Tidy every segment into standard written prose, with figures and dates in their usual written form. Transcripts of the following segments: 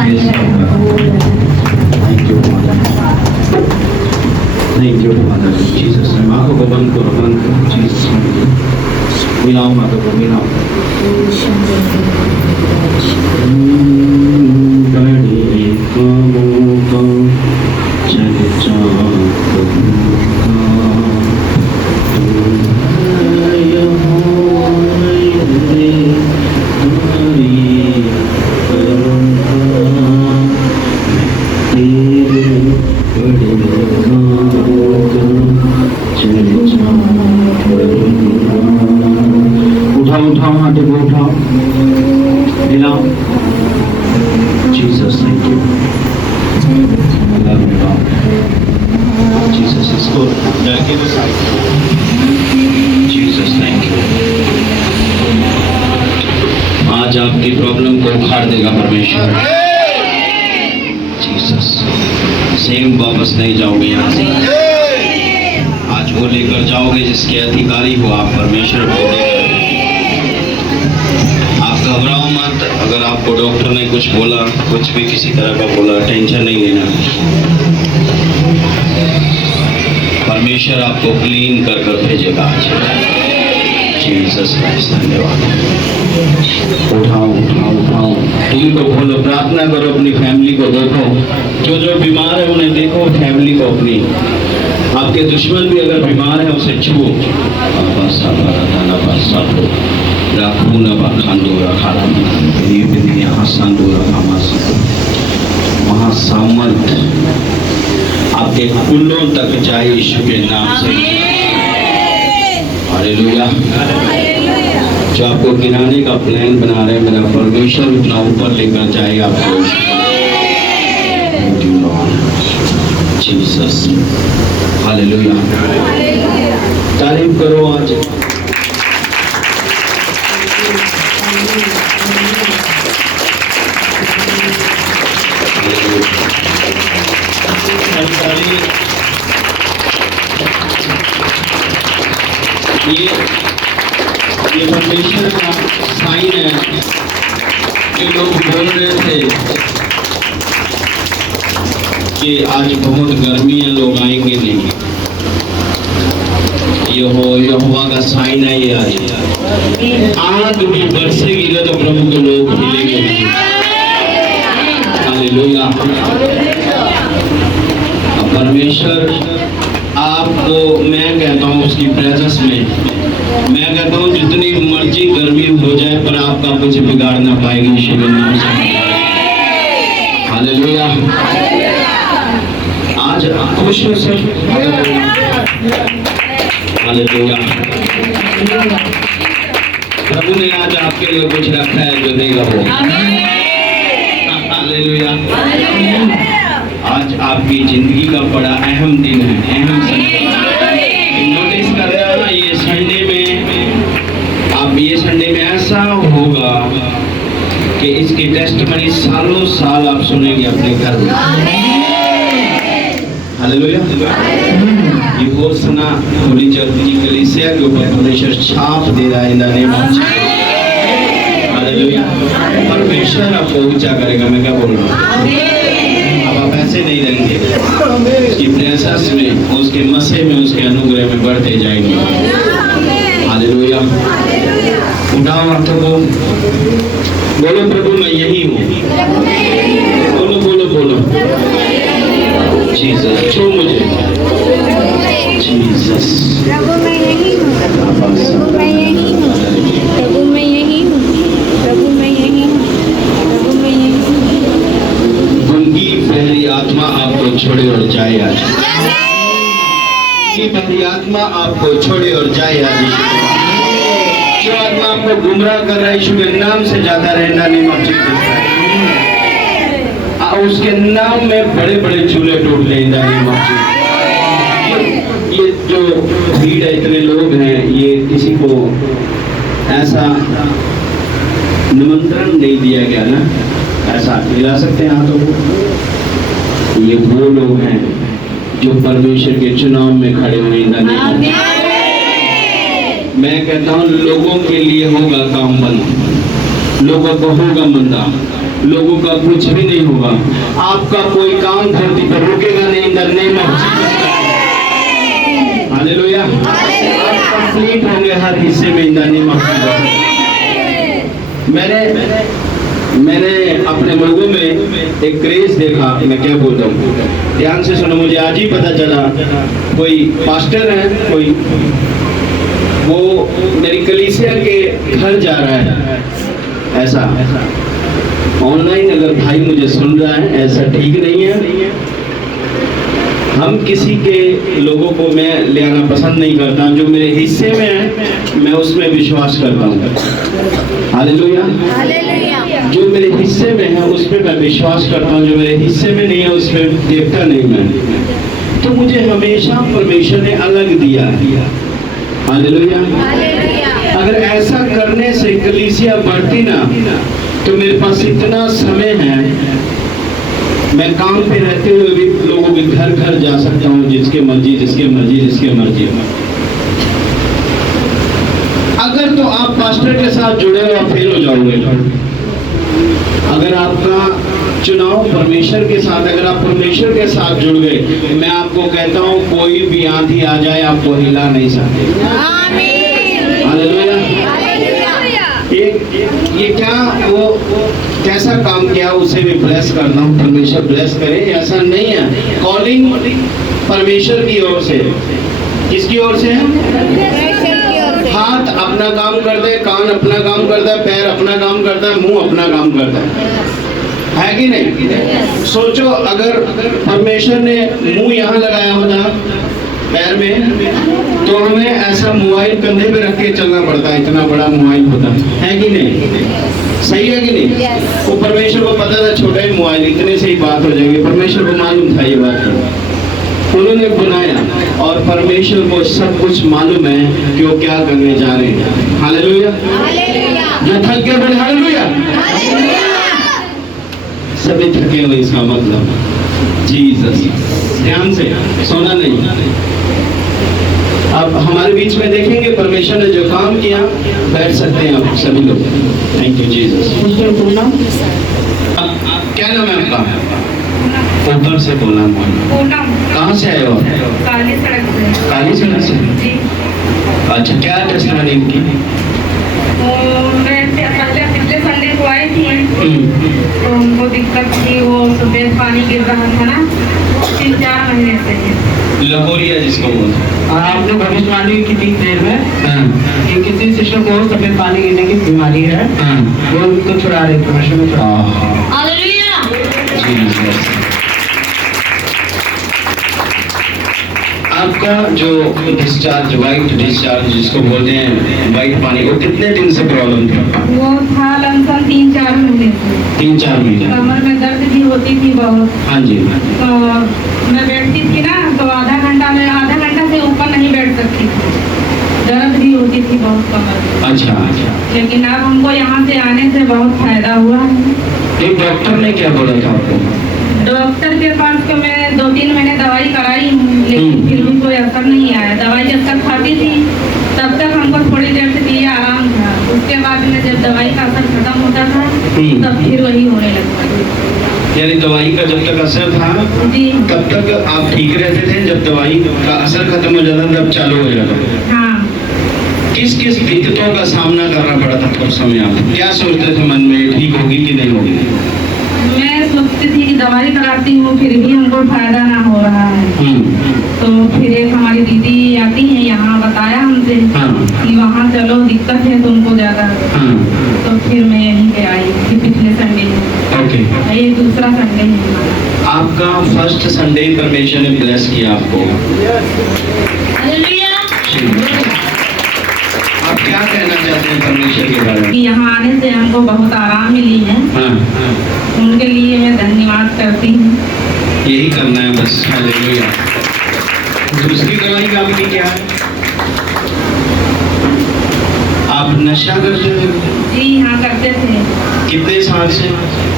Thank you, Father. Jesus, आंखों को बंद करो Jesus, मिलाओ हाथों को मिलाओ। बड़े कामों का चर्चा करूँगा, उठाओ हाथों को उठाओ, मिलाओ। Jesus, thank you. Love you, God. Jesus, इसको लड़के को साइड करो। Jesus, thank you. आज आपकी प्रॉब्लम को उखाड़ देगा परमेश्वर। Jesus, सेम वापस नहीं जाओगे यहाँ से। आज वो लेकर जाओगे जिसके अधिकारी हो आप, परमेश्वर को लेकर। आप घबराओ मत। अगर आपको डॉक्टर ने कुछ बोला, कुछ भी किसी तरह का बोला, टेंशन नहीं लेना। परमेश्वर आपको क्लीन कर कर भेजेगा आज। जीसस क्राइस्ट, धन्यवाद। उठाओ उठाओ उठाओ, दिल को खोलो, प्रार्थना करो, अपनी फैमिली को देखो। जो बीमार है उन्हें देखो, फैमिली को अपनी। आपके दुश्मन भी अगर बीमार है उसे छुओ। वहाँ सामर्थ आपके कुल्लों तक जाए यीशु के नाम से। हालेलुया। जो आपको गिराने का प्लान बना रहे हैं, मेरा परमेश्वर उतना ऊपर लेकर जाए आपको। Jesus, hallelujah. तारीफ करो आज। ये परमेश्वर का साइन है कि लोग बोल रहे थे कि आज बहुत गर्मी है, लोग आएंगे नहीं। यहोवा का साइन है ये। आग भी बरसेगी ना तो प्रभु के लोग हिलेंगे नहीं। हालेलुया। परमेश्वर आपको, मैं कहता हूँ उसकी प्रेजेंस में, मैं कहता हूँ जितनी मर्जी गर्मी हो जाए पर आपका कुछ बिगाड़ ना पाएगी यीशु के नाम से। हालेलुया। आज खुश हो सब। हालेलुया। प्रभु ने आज आपके लिए कुछ रखा है जो देगा वो। हालेलुया। आज आपकी जिंदगी का बड़ा अहम दिन है, अहम संडे। नोटिस कर रहे हो ना, ये संडे में आप, ये संडे में ऐसा होगा कि इसकी टेस्टमनी सालों साल आप सुनेंगे अपने घर में। हालेलुया। ये घोषणा होली चर्च की कलीसिया के ऊपर परमेश्वर छाप दे रहा है in the name of Jesus. Hallelujah. परमेश्वर आपको ऊंचा करेगा। मैं क्या बोल रहा हूँ? आप ऐसे नहीं रहेंगे, उसकी प्रेजेंस में, उसके मसे में, उसके अनुग्रह में बढ़ते जाएंगे। हालेलुया। उठाओ हाथों को, बोलो प्रभु मैं यही हूँ। बोलो बोलो बोलो। जीसस, छू मुझे। जीसस, प्रभु मैं यही हूँ, प्रभु मैं यही हूँ, प्रभु मैं यही हूँ, प्रभु मैं यही हूँ, प्रभु मैं यही हूँ। उनकी पहली आत्मा आपको छोड़े और जाए आज। पहली आत्मा आपको छोड़े और जाए आज। जो आत्मा आपको गुमराह कर रहा है, यीशु के नाम से ज्यादा रहना नहीं मत। उसके नाम में बड़े बड़े चूल्हे टूट ले। ये जो भीड़ है, इतने लोग हैं, ये किसी को ऐसा निमंत्रण नहीं दिया गया ना, ऐसा मिला सकते हैं हाथों को। ये वो लोग हैं जो परमेश्वर के चुनाव में खड़े हुए। मैं कहता हूँ लोगों के लिए होगा काम बंद, लोगों को होगा मंदा, लोगों का कुछ भी नहीं होगा। आपका कोई काम धरती पर रुकेगा नहीं। इन the name of Jesus. Hallelujah. आप कंप्लीट होंगे हर हिस्से में इन द नेम ऑफ जीसस। मैंने अपने लोगों में एक क्रेज देखा। मैं क्या बोलता हूँ, ध्यान से सुनो। मुझे आज ही पता चला, कोई पास्टर है, कोई वो मेरी कलीसिया के घर जा रहा है। ऐसा ऑनलाइन अगर भाई मुझे सुन रहा है, ऐसा ठीक नहीं है। हम किसी के लोगों को मैं ले आना पसंद नहीं करता। जो मेरे हिस्से में है मैं उसमें विश्वास करता हूँ। हालेलुया। जो मेरे हिस्से में है उस पर मैं विश्वास करता हूँ, जो मेरे हिस्से में नहीं है उस पर देखता नहीं मैं। तो मुझे हमेशा परमेश्वर ने अलग दिया। हालेलुया। अगर ऐसा करने से कलीसिया बढ़ती ना, तो मेरे पास इतना समय है, मैं काम पे रहते हुए भी लोगों के घर घर जा सकता हूँ, जिसके मर्जी। अगर तो आप पास्टर के साथ जुड़े हो, आप फेल हो जाओगे। अगर आपका चुनाव परमेश्वर के साथ, अगर आप परमेश्वर के साथ जुड़ गए, मैं आपको कहता हूँ कोई भी आंधी आ जाए आपको हिला नहीं सकते। हालेलुया। ये क्या वो कैसा काम किया, उसे भी ब्लेस करना हूँ। परमेश्वर ब्लेस करे, ऐसा नहीं है। कॉलिंग परमेश्वर की ओर से। किसकी ओर से है? हाथ अपना काम करता है, कान अपना काम करता है, पैर अपना काम करता है, मुंह अपना काम करता है कि नहीं? सोचो, अगर परमेश्वर ने मुंह यहाँ लगाया होता पैर में, तो हमें ऐसा मोबाइल कंधे पे रख के चलना पड़ता है। इतना बड़ा मोबाइल होता है कि नहीं? सही है कि नहीं? वो परमेश्वर को पता था छोटा ही मोबाइल, इतने से ही बात हो जाएगी। परमेश्वर को मालूम था ये बात। उन्होंने बनाया और परमेश्वर को सब कुछ मालूम है कि वो क्या करने जा रहे हैं। हालेलुया। जो थक गए बोले हालेलुया। सभी थके हुए, इसका मतलब जीसस। ध्यान से सोना नहीं। अब हमारे बीच में देखेंगे परमेश्वर ने जो काम किया। बैठ सकते हैं आप सभी लोग। Thank you Jesus. क्या नाम है आपका? ऊपर से बोलना। कहाँ से आए हो? काली सड़क से। काली सड़क से। अच्छा, क्या टेस्टमनी इनकी? मैं पहले पिछले संडे को आई थी, तो उनको दिक्कत थी, वो सुबह पानी गिर रहा था ना 3-4 महीने से। लकोरिया जिसको बोलते हैं। आपने भविष्यवाणी की थी देर में कि किसी शिष्य को सफेद पानी गिरने की बीमारी है, वो उनको छुड़ा रहे थे। आपका जो डिस्चार्ज, वाइट डिस्चार्ज जिसको बोलते हैं, वाइट पानी, वो कितने दिन से प्रॉब्लम था? वो था लमसम 3-4 महीने से। 3-4 महीने। कमर में दर्द भी होती थी बहुत। हाँ जी। तो मैं बैठती थी ना, तो आधा घंटा से ऊपर नहीं बैठ सकती थी। दर्द भी होती थी बहुत कमर। अच्छा। लेकिन अब हमको यहाँ से आने से बहुत फायदा हुआ है। एक डॉक्टर ने क्या बोला था आपको? डॉक्टर के पास तो मैं 2-3 महीने दवाई कराई हूँ, लेकिन फिर भी कोई असर नहीं आया। दवाई जब तक खाती थी तब तक हमको थोड़ी देर से दिए आराम था। उसके बाद में जब दवाई का असर खत्म होता था तब फिर वही होने लगता। यानी दवाई का जब तक असर था जी, तब तक आप ठीक रहते थे, जब दवाई का असर खत्म हो जाता तब चालू हो जाता। हाँ। किस दिक्कतों का सामना करना पड़ा था उस समय? आप क्या सोचते थे मन में, ठीक होगी कि नहीं होगी? मैं सोचती थी कि दवाई कराती हूँ फिर भी हमको फायदा ना हो रहा है। तो फिर एक हमारी दीदी आती है यहाँ, बताया हमसे कि वहाँ चलो, दिक्कत है तुमको ज्यादा। तो फिर मैं यहीं पे आई थी पिछले संडे। ओके। ये दूसरा संडे है। आपका फर्स्ट संडे परमेश्वर ने ब्लेस किया आपको। आप क्या कहना चाहते हैं परमेश्वर के बारे में? यहाँ आने से हमको बहुत आराम मिली है। उनके लिए मैं धन्यवाद करती हूँ। यही करना है बस। हालेलुया। दूसरी दवाई का आपकी क्या है? आप नशा करते थे? जी हाँ, करते थे। कितने साल से?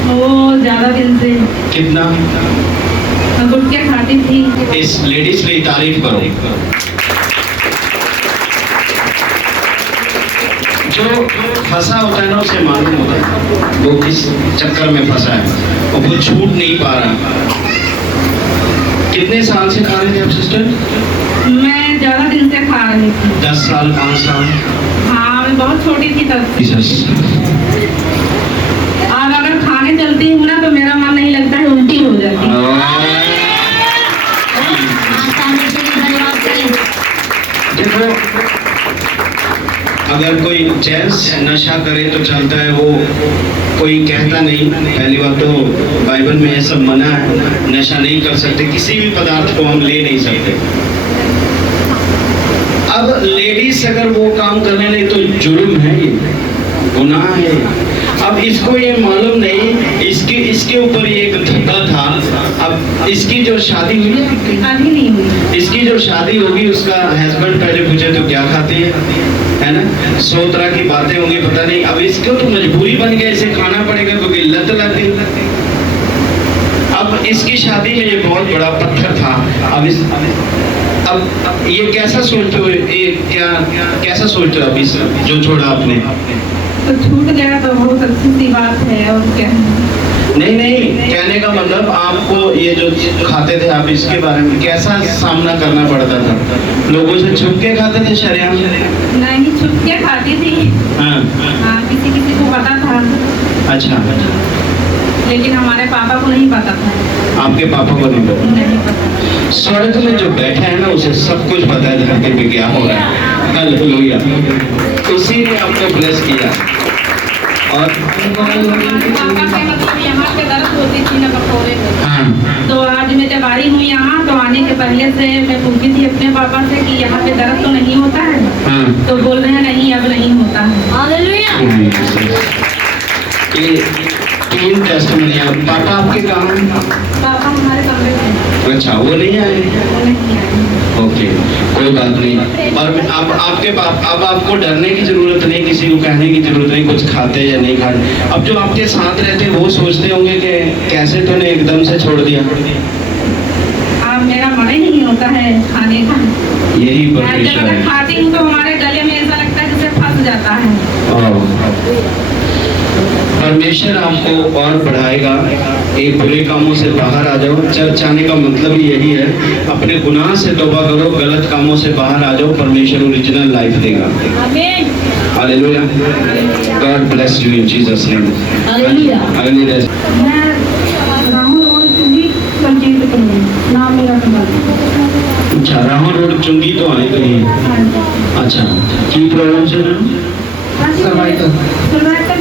वो ज्यादा दिन से। कितना? गुटखे खाती थी। इस लेडीज की तारीफ करो। जो फंसा होता है ना उसे मालूम होता है वो किस चक्कर में फंसा है और वो छूट नहीं पा रहा। कितने साल से खा रहे थे आप सिस्टर? मैं ज्यादा दिन से खा रही थी। 10 साल, 5 साल? हाँ, मैं बहुत छोटी थी तब। जीसस। और अगर खाने चलती हूँ ना तो मेरा मन नहीं लगता है, उल्टी हो जाती है। देखो, अगर कोई जेंट्स नशा करे तो चलता है, वो कोई कहता नहीं। पहली बात तो बाइबल में ये सब मना है, नशा नहीं कर सकते, किसी भी पदार्थ को हम ले नहीं सकते। अब लेडीज अगर वो काम करने लगे तो जुर्म है, ये गुनाह है। अब इसको ये मालूम नहीं, इसके ऊपर ये एक धब्बा था। अब इसकी जो शादी हुई है, अभी नहीं हुई। इसकी जो शादी होगी उसका हस्बैंड पहले पूछे तो क्या खाती है ना, 100 तरह की बातें होंगी, पता नहीं। अब इसको तो मजबूरी बन गया, इसे खाना पड़ेगा क्योंकि लत लग गई। अब इसकी शादी में ये बहुत बड़ा पत्थर था। अब ये कैसा सोचते हो, ये कैसा सोचते हो? अब इस जो छोड़ा आपने तो छूट गया तो बहुत अच्छी सी बात है, और क्या। नहीं, कहने का मतलब आपको ये जो खाते थे आप, इसके बारे में कैसा सामना करना पड़ता था? लोगों से छुप के खाते थे शरेआम? नहीं, छुप के खाती थी। हाँ, किसी को पता था। अच्छा। लेकिन हमारे पापा को नहीं पता था। आपके पापा को नहीं पता? नहीं पता। स्वर्ग में जो बैठा है ना उसे सब कुछ पता है धरती पे क्या हो रहा है। हालेलुया। उसी ने आपको ब्लेस किया। और पापा के मतलब यहाँ पे दर्द होती थी ना कटोरे में। तो आज मैं जब आई हूँ यहाँ, तो आने के पहले से मैं पूछी थी अपने पापा से कि यहाँ पे दर्द तो नहीं होता है? तो बोल रहे हैं नहीं, अब नहीं होता है। हालेलुया। ये 3 टेस्टिमनी है। पापा आपके कहाँ हैं? पापा हमारे कमरे में। अच्छा, वो नहीं आए? वो नहीं आए। ओके, कोई बात नहीं। और अब आपको डरने की जरूरत नहीं, किसी को कहने की जरूरत नहीं कुछ खाते या नहीं खाते। अब जो आपके साथ रहते वो सोचते होंगे कि कैसे तूने एकदम से छोड़ दिया। अब मेरा मन ही नहीं होता है खाने का। यही जब परमेश्वर अगर है। खाती हूँ तो हमारे गले में ऐसा लगता है जैसे फंस जाता है। परमेश्वर आपको और बढ़ाएगा। एक बुरे कामों से बाहर आ जाओ। चर्च आने का मतलब ही यही है, अपने गुनाह से तौबा करो, गलत कामों से बाहर आ जाओ, परमेश्वर ओरिजिनल लाइफ देगा। Hallelujah. God bless you in Jesus name. Hallelujah. Hallelujah. मैं राहुल रोड चुंगी संजीव नाम मेरा कमल। अच्छा, राहुल रोड चुंगी तो आए कहीं? अच्छा, की प्रॉब्लम से ना? सर्वाइकल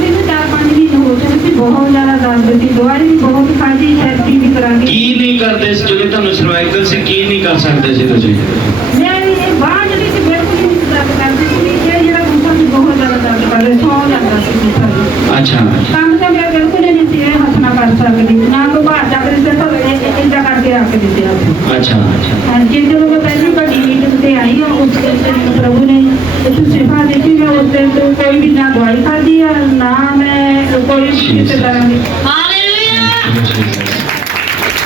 भी 4-5 दिन हो गए, बहुत ज्यादा दर्द थी, दवाई भी बहुत खाई, थेरेपी भी करा दी। की नहीं करते जो तुम सर्वाइकल से की नहीं कर सकते सी तुझे? मैं ये बाहर जल्दी से बिल्कुल नहीं दर्द करती थी, ये जरा घुटना भी बहुत ज्यादा दर्द कर रहे, सो जाता था। अच्छा। काम का मैं बिल्कुल नहीं थी, हाथ ना कर सकती ना, तो बाहर जाकर से तो एक जगह करके रख देते आप। अच्छा। जिन लोगों को पहली बड़ी मीटिंग से आई और उस दिन प्रभु ने शिफा देखी, मैं उस दिन तो कोई भी ना दवाई खा दी और ना मैं कोई किसी तरह की।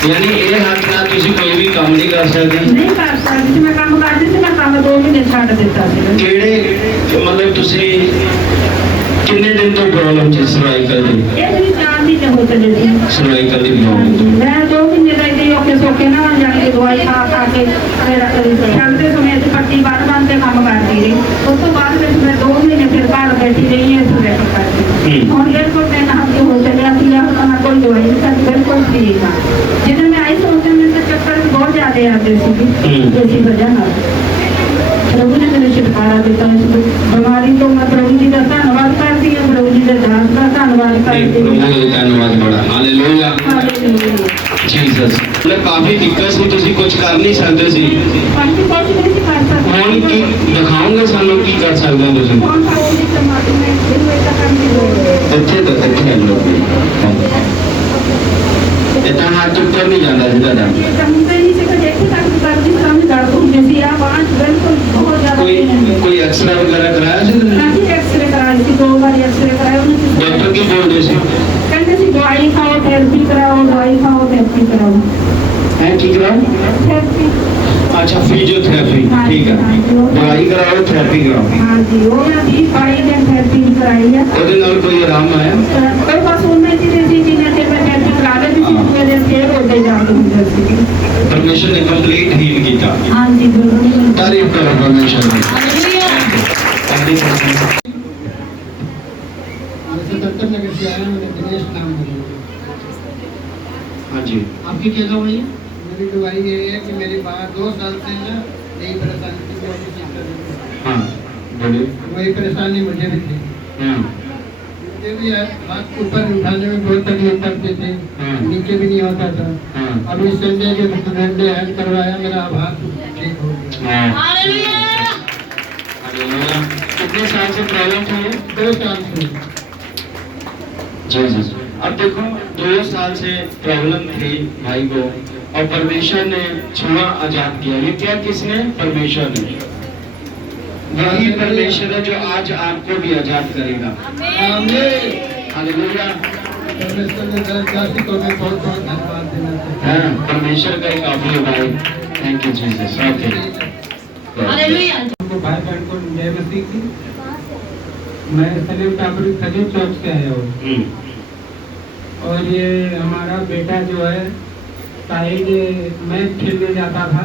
यानी ये हाथ ना तुसी कोई भी काम नहीं कर सकते? नहीं कर सकती, मैं काम करती थी, मैं काम 2 महीने छाड़ देता था। केड़े मतलब तुसी कितने दिन तो प्रॉब्लम थी सर्वाइकल दी? ये मेरी 4 दिन हो चले थे सर्वाइकल दी प्रॉब्लम। मैं 2 महीने रह गई, ओके सोके ना जाके दवाई खा के मेरा चलते समय से पट्टी बांध के काम करती रही। उस तो बाद में मैं 2 महीने फिर घर बैठी रही है, सुबह करती और बिल्कुल मैं नहाती हो चले आती है, कोई दवाई नहीं खाती, बिल्कुल ठीक है। जिधर मैं आई सोचते में तो चक्कर बहुत ज्यादा आते थे, इसी वजह ना प्रभु ने मैंने छुटकारा देता है बीमारी। तो मैं प्रभु जी का धन्यवाद करती हूँ, प्रभु जी के दास का धन्यवाद करती हूँ। धन्यवाद बड़ा। हालेलुया। जीसस। मतलब काफी दिक्कत सी, तुसी कुछ कर नहीं सकते सी। ਹੁਣ ਕੀ ਦਿਖਾਉਂਗੇ ਸਾਨੂੰ ਕੀ ਕਰ ਸਕਦੇ ਹੋ ਤੁਸੀਂ? ਇੱਥੇ ਤਾਂ ਇੱਥੇ ਆ ਲੋਕ इतना हाथ ऊपर नहीं जाता जी दादा। कोई एक्सरे वगैरह कराया सी? एक्सरे कराई थी, 2 बार एक्सरे कराया। डॉक्टर की बोल रहे सी? कहते सी दवाई खाओ, थेरेपी कराओ, दवाई खाओ, थेरेपी कराओ। है ठीक कराओ? थेरेपी। अच्छा फिजियोथेरेपी, ठीक है, दवाई कराओ, थेरेपी कराओ। हाँ जी, वो मैं भी पढ़ाई में थेरेपी भी कराई है। ਉਹਦੇ ਨਾਲ ਕੋਈ ਆਰਾਮ ਆਇਆ? और बस उनमें धीरे धीरे से मैं थेरेपी करा लेती थी, मेरे फेर होते जाते हैं। परमेश्वर ने कंप्लीट हील किया। हाँ जी बिल्कुल। तारीफ करो परमेश्वर की। नगर से आया, मेरा दिनेश नाम है। हाँ जी, आपकी क्या दवाई है? मेरी दवाई ये है कि मेरी बात 2 साल से ना यही परेशानी थी। हाँ बोलिए। वही परेशानी मुझे भी थी। मुझे भी हाथ ऊपर उठाने में बहुत तकलीफ पड़ती थी, नीचे भी नहीं होता था। अभी संजय के संडे हेल्प करवाया, मेरा हाथ ठीक हो गया। कितने साल से प्रॉब्लम थी? 2 साल से। जी जी। अब देखो 2 साल से प्रॉब्लम थी भाई को, और परमेश्वर ने छुआ, आजाद किया। ये क्या किसने? परमेश्वर ने। यही परमेश्वर है जो आज आपको भी आजाद करेगा। हालेलुया। परमेश्वर ने दरगाह को मैं बहुत बहुत धन्यवाद देना चाहता हूं। हाँ, परमेश्वर का एक काफी भाई। Thank you Jesus. Okay. Hallelujah. भाई बहन को जय मसीह की। मैं सलीम टापरी खजूर चौक से आया हूँ, और ये हमारा बेटा जो है साहिल मैच खेलने जाता था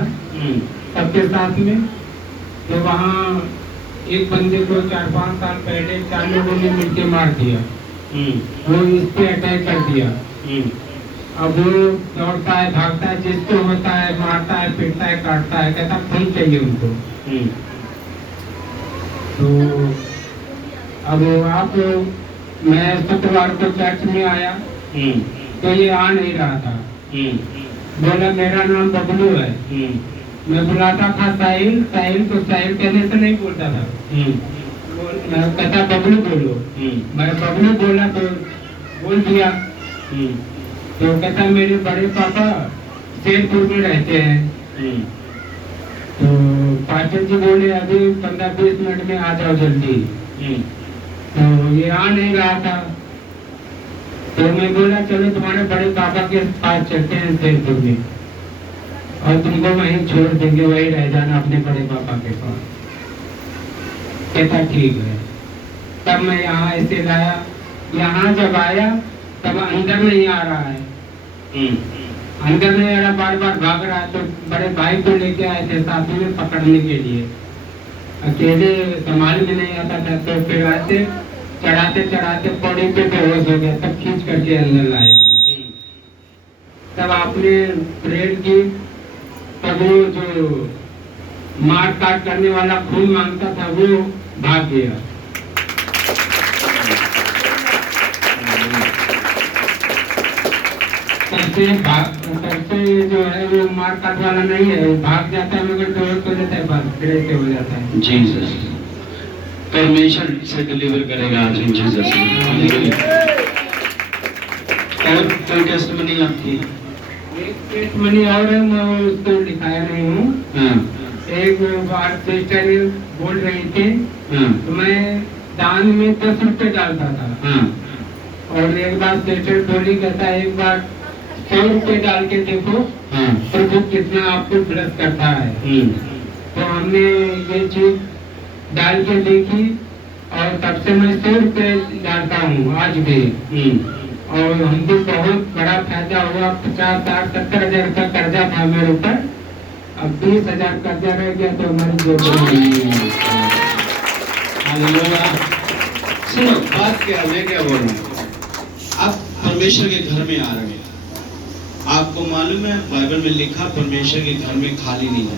सबके साथ में, तो वहाँ एक बंदे को 4-5 साल पहले 4 लोगों ने मिलके मार दिया। वो इस पे अटैक कर दिया। अब वो दौड़ता है, भागता है, जिसको होता है मारता है, पीटता है, काटता है, कहता खून चाहिए उनको। तो अब आप मैं शुक्रवार को चर्च में आया, तो ये आ नहीं रहा था। बोला मेरा नाम बबलू है। मैं बुलाता था साहिल, साहिल तो साहिल कहने से नहीं बोलता था। कहता बबलू बोलो। मैं बबलू बोला तो बोल दिया। तो कहता मेरे बड़े पापा शेरपुर में रहते हैं। तो पास्टर जी बोले अभी 15-20 मिनट में आ जाओ जल्दी। तो ये आ नहीं रहा था, तो मैं बोला चलो तुम्हारे बड़े पापा के पास चलते हैं शेरपुर में, और तुमको वहीं छोड़ देंगे, वहीं रह जाना अपने बड़े पापा के पास। कहता ठीक है। तब मैं यहाँ ऐसे लाया, यहाँ जब आया तब अंदर नहीं आ रहा है, अंदर नहीं आ रहा, बार बार भाग रहा है। तो बड़े भाई को लेके आए थे साथ में पकड़ने के लिए, अकेले संभाल में नहीं आता था। तो फिर आते चढ़ाते चढ़ाते पौड़ी पे बेहोश हो गया, तब खींच करके अंदर लाए। तब आपने प्रेयर की, तब वो जो मार काट करने वाला खून मांगता था वो भाग गया। सबसे जो है वो मार काट वाला नहीं है, वो भाग जाता है, मगर डोर हो जाता है, बस ग्रेस हो जाता है। जीसस परमेश्वर से डिलीवर करेगा आज इन जीसस ने। और कोई टेस्टमनी आपकी? एक टेस्टमनी और है, मैं उसको दिखाया नहीं हूँ। एक बार सिस्टर बोल रही थी, तो मैं दान में 10 रुपए डालता था, और एक बार सिस्टर बोली, कहता एक बार 100 रुपए डाल के देखो प्रभु कितना आपको ब्लेस करता है। तो हमने ये चीज डाल के देखी, और तब से मैं 100 रुपए डालता हूँ आज भी, और हमको बहुत बड़ा फायदा हुआ। 50,000-70 हजार रुपया कर्जा था मेरे ऊपर, अब 20,000 कर्जा रह गया, तो हमारी जो सुनो बात क्या, मैं क्या बोल रहा हूँ, आप परमेश्वर के घर में आ रहे हैं। आपको मालूम है बाइबल में लिखा परमेश्वर के घर में खाली नहीं है।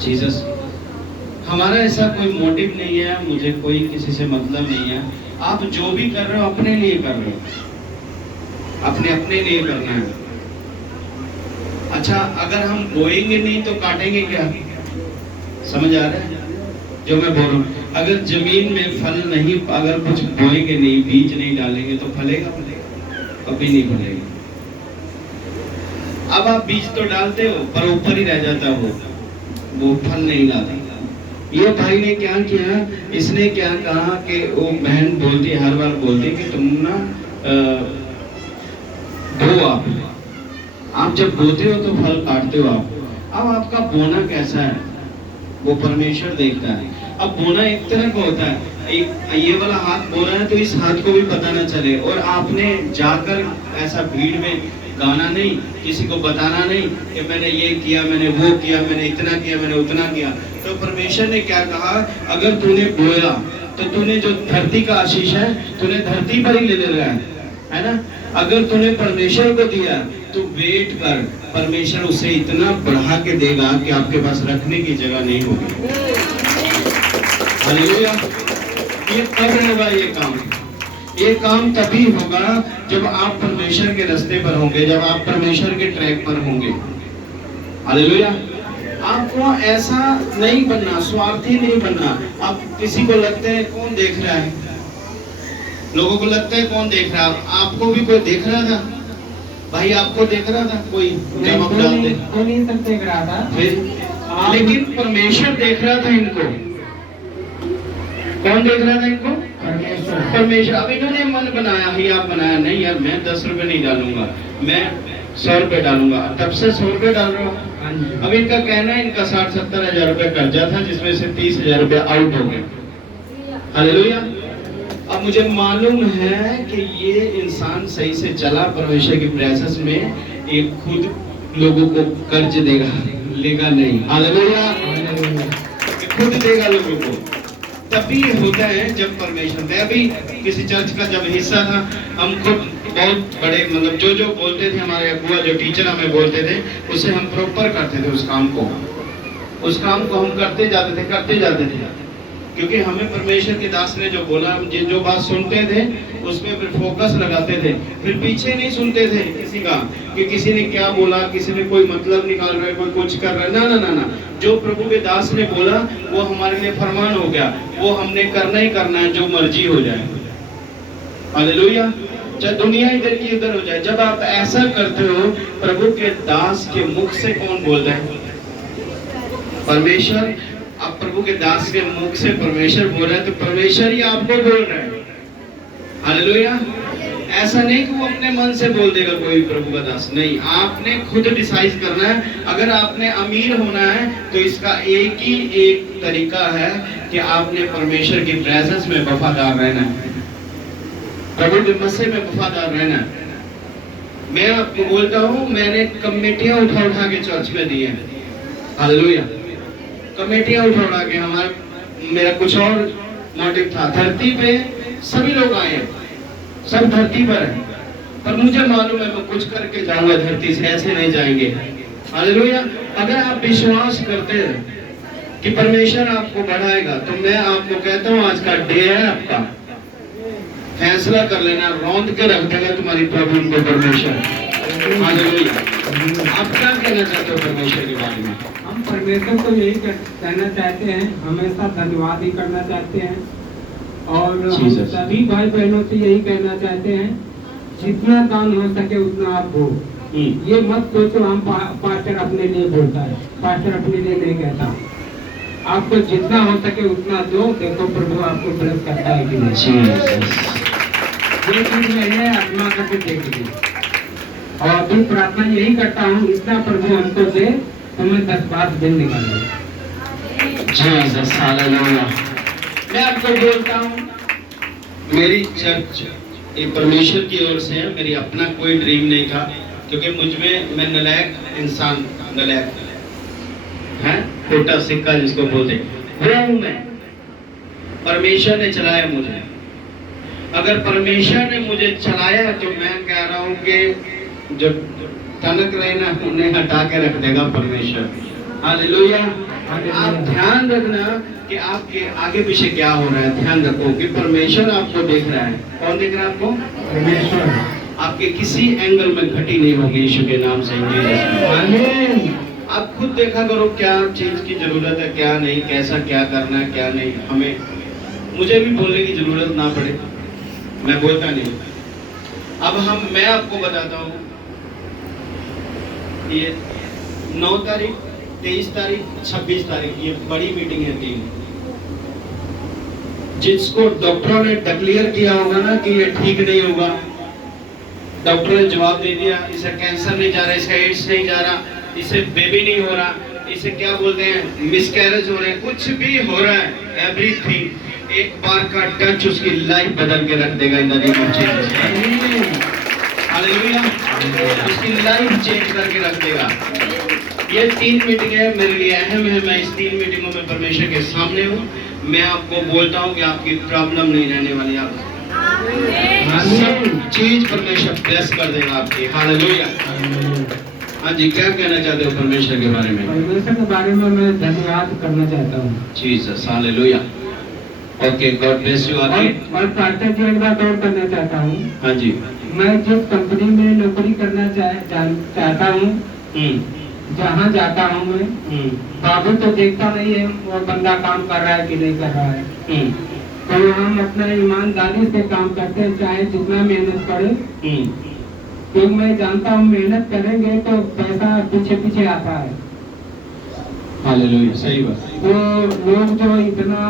जीसस, हमारा ऐसा कोई मोटिव नहीं है, मुझे कोई किसी से मतलब नहीं है। आप जो भी कर रहे हो अपने लिए कर रहे हो, अपने लिए करना है। अच्छा, अगर हम बोएंगे नहीं तो काटेंगे क्या? समझ आ रहा है जो मैं बोल रहा हूँ? अगर जमीन में फल नहीं, अगर कुछ बोएंगे नहीं, बीज नहीं डालेंगे तो फलेगा? कभी नहीं फलेगा। अब आप बीज तो डालते हो पर ऊपर ही रह जाता है, वो फल नहीं लाता। ये भाई ने क्या किया, इसने क्या कहा कि वो बहन बोलती हर बार बोलती कि तुम ना बो, आप जब बोते हो तो फल काटते हो आप, अब आपका बोना कैसा है वो परमेश्वर देखता है। अब बोना एक तरह का होता है, एक ये वाला हाथ बो रहा है तो इस हाथ को भी पता ना चले, और आपने जाकर ऐसा भीड़ में गाना नहीं, किसी को बताना नहीं कि मैंने ये किया, मैंने वो किया, मैंने इतना किया, मैंने उतना किया। तो परमेश्वर ने क्या कहा, अगर तूने बोया तो तूने जो धरती का आशीष है तूने धरती पर ही ले लेना है ना। अगर तूने परमेश्वर को दिया तो वेट कर, परमेश्वर उसे इतना बढ़ा के देगा कि आपके पास रखने की जगह नहीं होगी। हालेलुया। ये कब होगा ये काम तभी होगा जब आप परमेश्वर के रास्ते पर होंगे, जब आप परमेश्वर के ट्रैक पर होंगे। हालेलुया। आपको ऐसा नहीं बनना, स्वार्थी नहीं बनना। आप किसी को लगता है कौन देख रहा है, लोगों को लगता है कौन देख रहा है, आपको भी कोई देख रहा था भाई, आपको देख रहा था कोई, जब आप डालते नहीं सब देख रहा था फिर, लेकिन परमेश्वर देख रहा था इनको। कौन देख रहा था इनको? परमेश्वर। अब इन्होंने मन बनाया ही, आप बनाया नहीं यार मैं 10 रुपए नहीं डालूंगा, मैं 100 रुपए डालूंगा, तब से 100 रुपए डाल रहा हूँ। अब इनका कहना है इनका 60-70 हजार रुपए कर्जा था जिसमें से 30 हजार रुपए आउट हो गए। हालेलुया। अब मुझे मालूम है कि ये इंसान सही से चला परमेश्वर की प्रेजेंस में, ये खुद लोगों को कर्ज देगा, लेगा नहीं। हालेलुया। खुद देगा लोगों को। तभी होता है जब परमेश्वर। मैं अभी किसी चर्च का जब हिस्सा था, हम खुद बहुत बड़े मतलब जो बोलते थे हमारे अगुआ, जो टीचर हमें बोलते थे उसे हम प्रॉपर करते थे। उस काम को हम करते जाते थे क्योंकि हमें परमेश्वर के दास ने जो बोला, हम जो बात सुनते थे उसमें फिर फोकस लगाते थे, फिर पीछे नहीं सुनते थे किसी का कि किसी ने क्या बोला, किसी ने कोई मतलब निकाल रहा है, कोई कुछ कर रहा है। ना ना ना ना, जो प्रभु के दास ने बोला वो हमारे लिए फरमान हो गया, वो हमने करना ही करना है, जो मर्जी हो जाए। हालेलुया। चाहे दुनिया इधर की उधर हो जाए, जब आप ऐसा करते हो प्रभु के दास के मुख से कौन बोल रहा है? परमेश्वर। अब प्रभु के दास के मुख से परमेश्वर बोल रहा है तो परमेश्वर ही आपको बोल रहा है। हालेलुया। ऐसा नहीं कि वो अपने मन से बोल देगा कोई प्रभु का दास, नहीं, आपने खुद डिसाइड करना है। अगर आपने अमीर होना है तो इसका एक तरीका है कि आपने परमेश्वर की प्रेजेंस में वफादार रहना है, प्रभु के मसीह में वफादार रहना है। मैं आपको बोलता हूँ, मैंने कमेटियां उठा के चर्च में दी है। हालेलुया। कमेटियां उठा के मेरा कुछ और मोटिव था। धरती पे सभी लोग आए हैं, सब धरती पर है, पर मुझे मालूम है मैं कुछ करके जाऊंगा धरती से, ऐसे नहीं जाएंगे। हालेलुया। अगर आप विश्वास करते हैं कि परमेश्वर आपको बढ़ाएगा तो मैं आपको कहता हूँ आज का डे है आपका, फैसला कर लेना, रौंद के रख देगा तुम्हारी प्रभु को परमेश्वर। हालेलुया। आप क्या कहना चाहते हो परमेश्वर के बारे में? हम परमेश्वर को यही कहना चाहते हैं, हमेशा धन्यवाद ही करना चाहते हैं, और सभी भाई बहनों से यही कहना चाहते हैं जितना दान हो सके उतना आप दो। ये मत सोचो हम पास्टर अपने लिए बोलता है, पास्टर अपने लिए नहीं कहता। आपको जितना हो सके उतना दो, देखो प्रभु आपको ब्लेस करता है कि नहीं। ये चीज मैंने आत्मा करके देख ली, और अभी प्रार्थना यही करता हूँ इतना प्रभु हमको दे, हमें 10-12 दिन निकाले। मैं आपको बोलता हूँ, मेरी चर्च ये परमेश्वर की ओर से है, मेरी अपना कोई ड्रीम नहीं था, क्योंकि मुझमें मैं नलायक इंसान, नलायक है, खोटा सिक्का जिसको बोलते वो हूँ मैं। परमेश्वर ने चलाया मुझे। अगर परमेश्वर ने मुझे चलाया तो मैं कह रहा हूँ कि जो तनक रहे ना उन्हें हटा के रख देगा परमेश्वर। हालेलुया। आप ध्यान रखना कि आपके आगे पीछे क्या हो रहा है, ध्यान रखो कि परमेश्वर आपको देख रहा है। कौन देख रहा है आपको? परमेश्वर। आपके किसी एंगल में घटी नहीं होगी यीशु के नाम से। आप खुद देखा करो क्या चीज की जरूरत है, क्या नहीं, कैसा क्या करना है, क्या नहीं। हमें मुझे भी बोलने की जरूरत ना पड़े, मैं बोलता नहीं। अब मैं आपको बताता हूँ, ये 9 तारीख, 23 तारीख, 26 तारीख ये बड़ी मीटिंग है 3। जिसको डॉक्टरों ने डिक्लेयर किया होगा ना कि ये ठीक नहीं होगा, डॉक्टर ने जवाब दे दिया इसे कैंसर नहीं जा रहा, इसे एड्स नहीं जा रहा, इसे बेबी नहीं हो रहा, इसे क्या बोलते हैं, मिसकैरेज हो रहे हैं, कुछ भी हो रहा है, एवरीथिंग, एक बार का टच उसकी लाइफ बदल के रख देगा इन the name of Jesus. Hallelujah, उसकी लाइफ चेंज करके रख देगा। ये 3 मीटिंग है मेरे लिए अहम है। मैं इस 3 मीटिंगों में परमेश्वर के सामने हूँ। मैं आपको बोलता हूँ कि आपकी प्रॉब्लम नहीं रहने वाली, आप सब चीज परमेश्वर ब्लेस कर देगा आपकी। हालेलुया। हाँ जी, क्या कहना चाहते हो परमेश्वर के बारे में? परमेश्वर के बारे में मैं धन्यवाद करना चाहता हूँ। Jesus, hallelujah. Okay, God bless you. आगे और पास्टर जी एक बात और करना चाहता हूँ। हाँ जी। मैं जिस कंपनी में नौकरी करना चाहता हूँ, जहाँ जाता हूँ मैं, बाबू तो देखता नहीं है वो बंदा काम कर रहा है कि नहीं कर रहा है। तो हम अपना ईमानदारी से काम करते हैं, चाहे जितना मेहनत करे, क्योंकि मैं जानता हूँ मेहनत करेंगे तो पैसा पीछे पीछे आता है। हालेलुया, सही बात। तो लोग जो इतना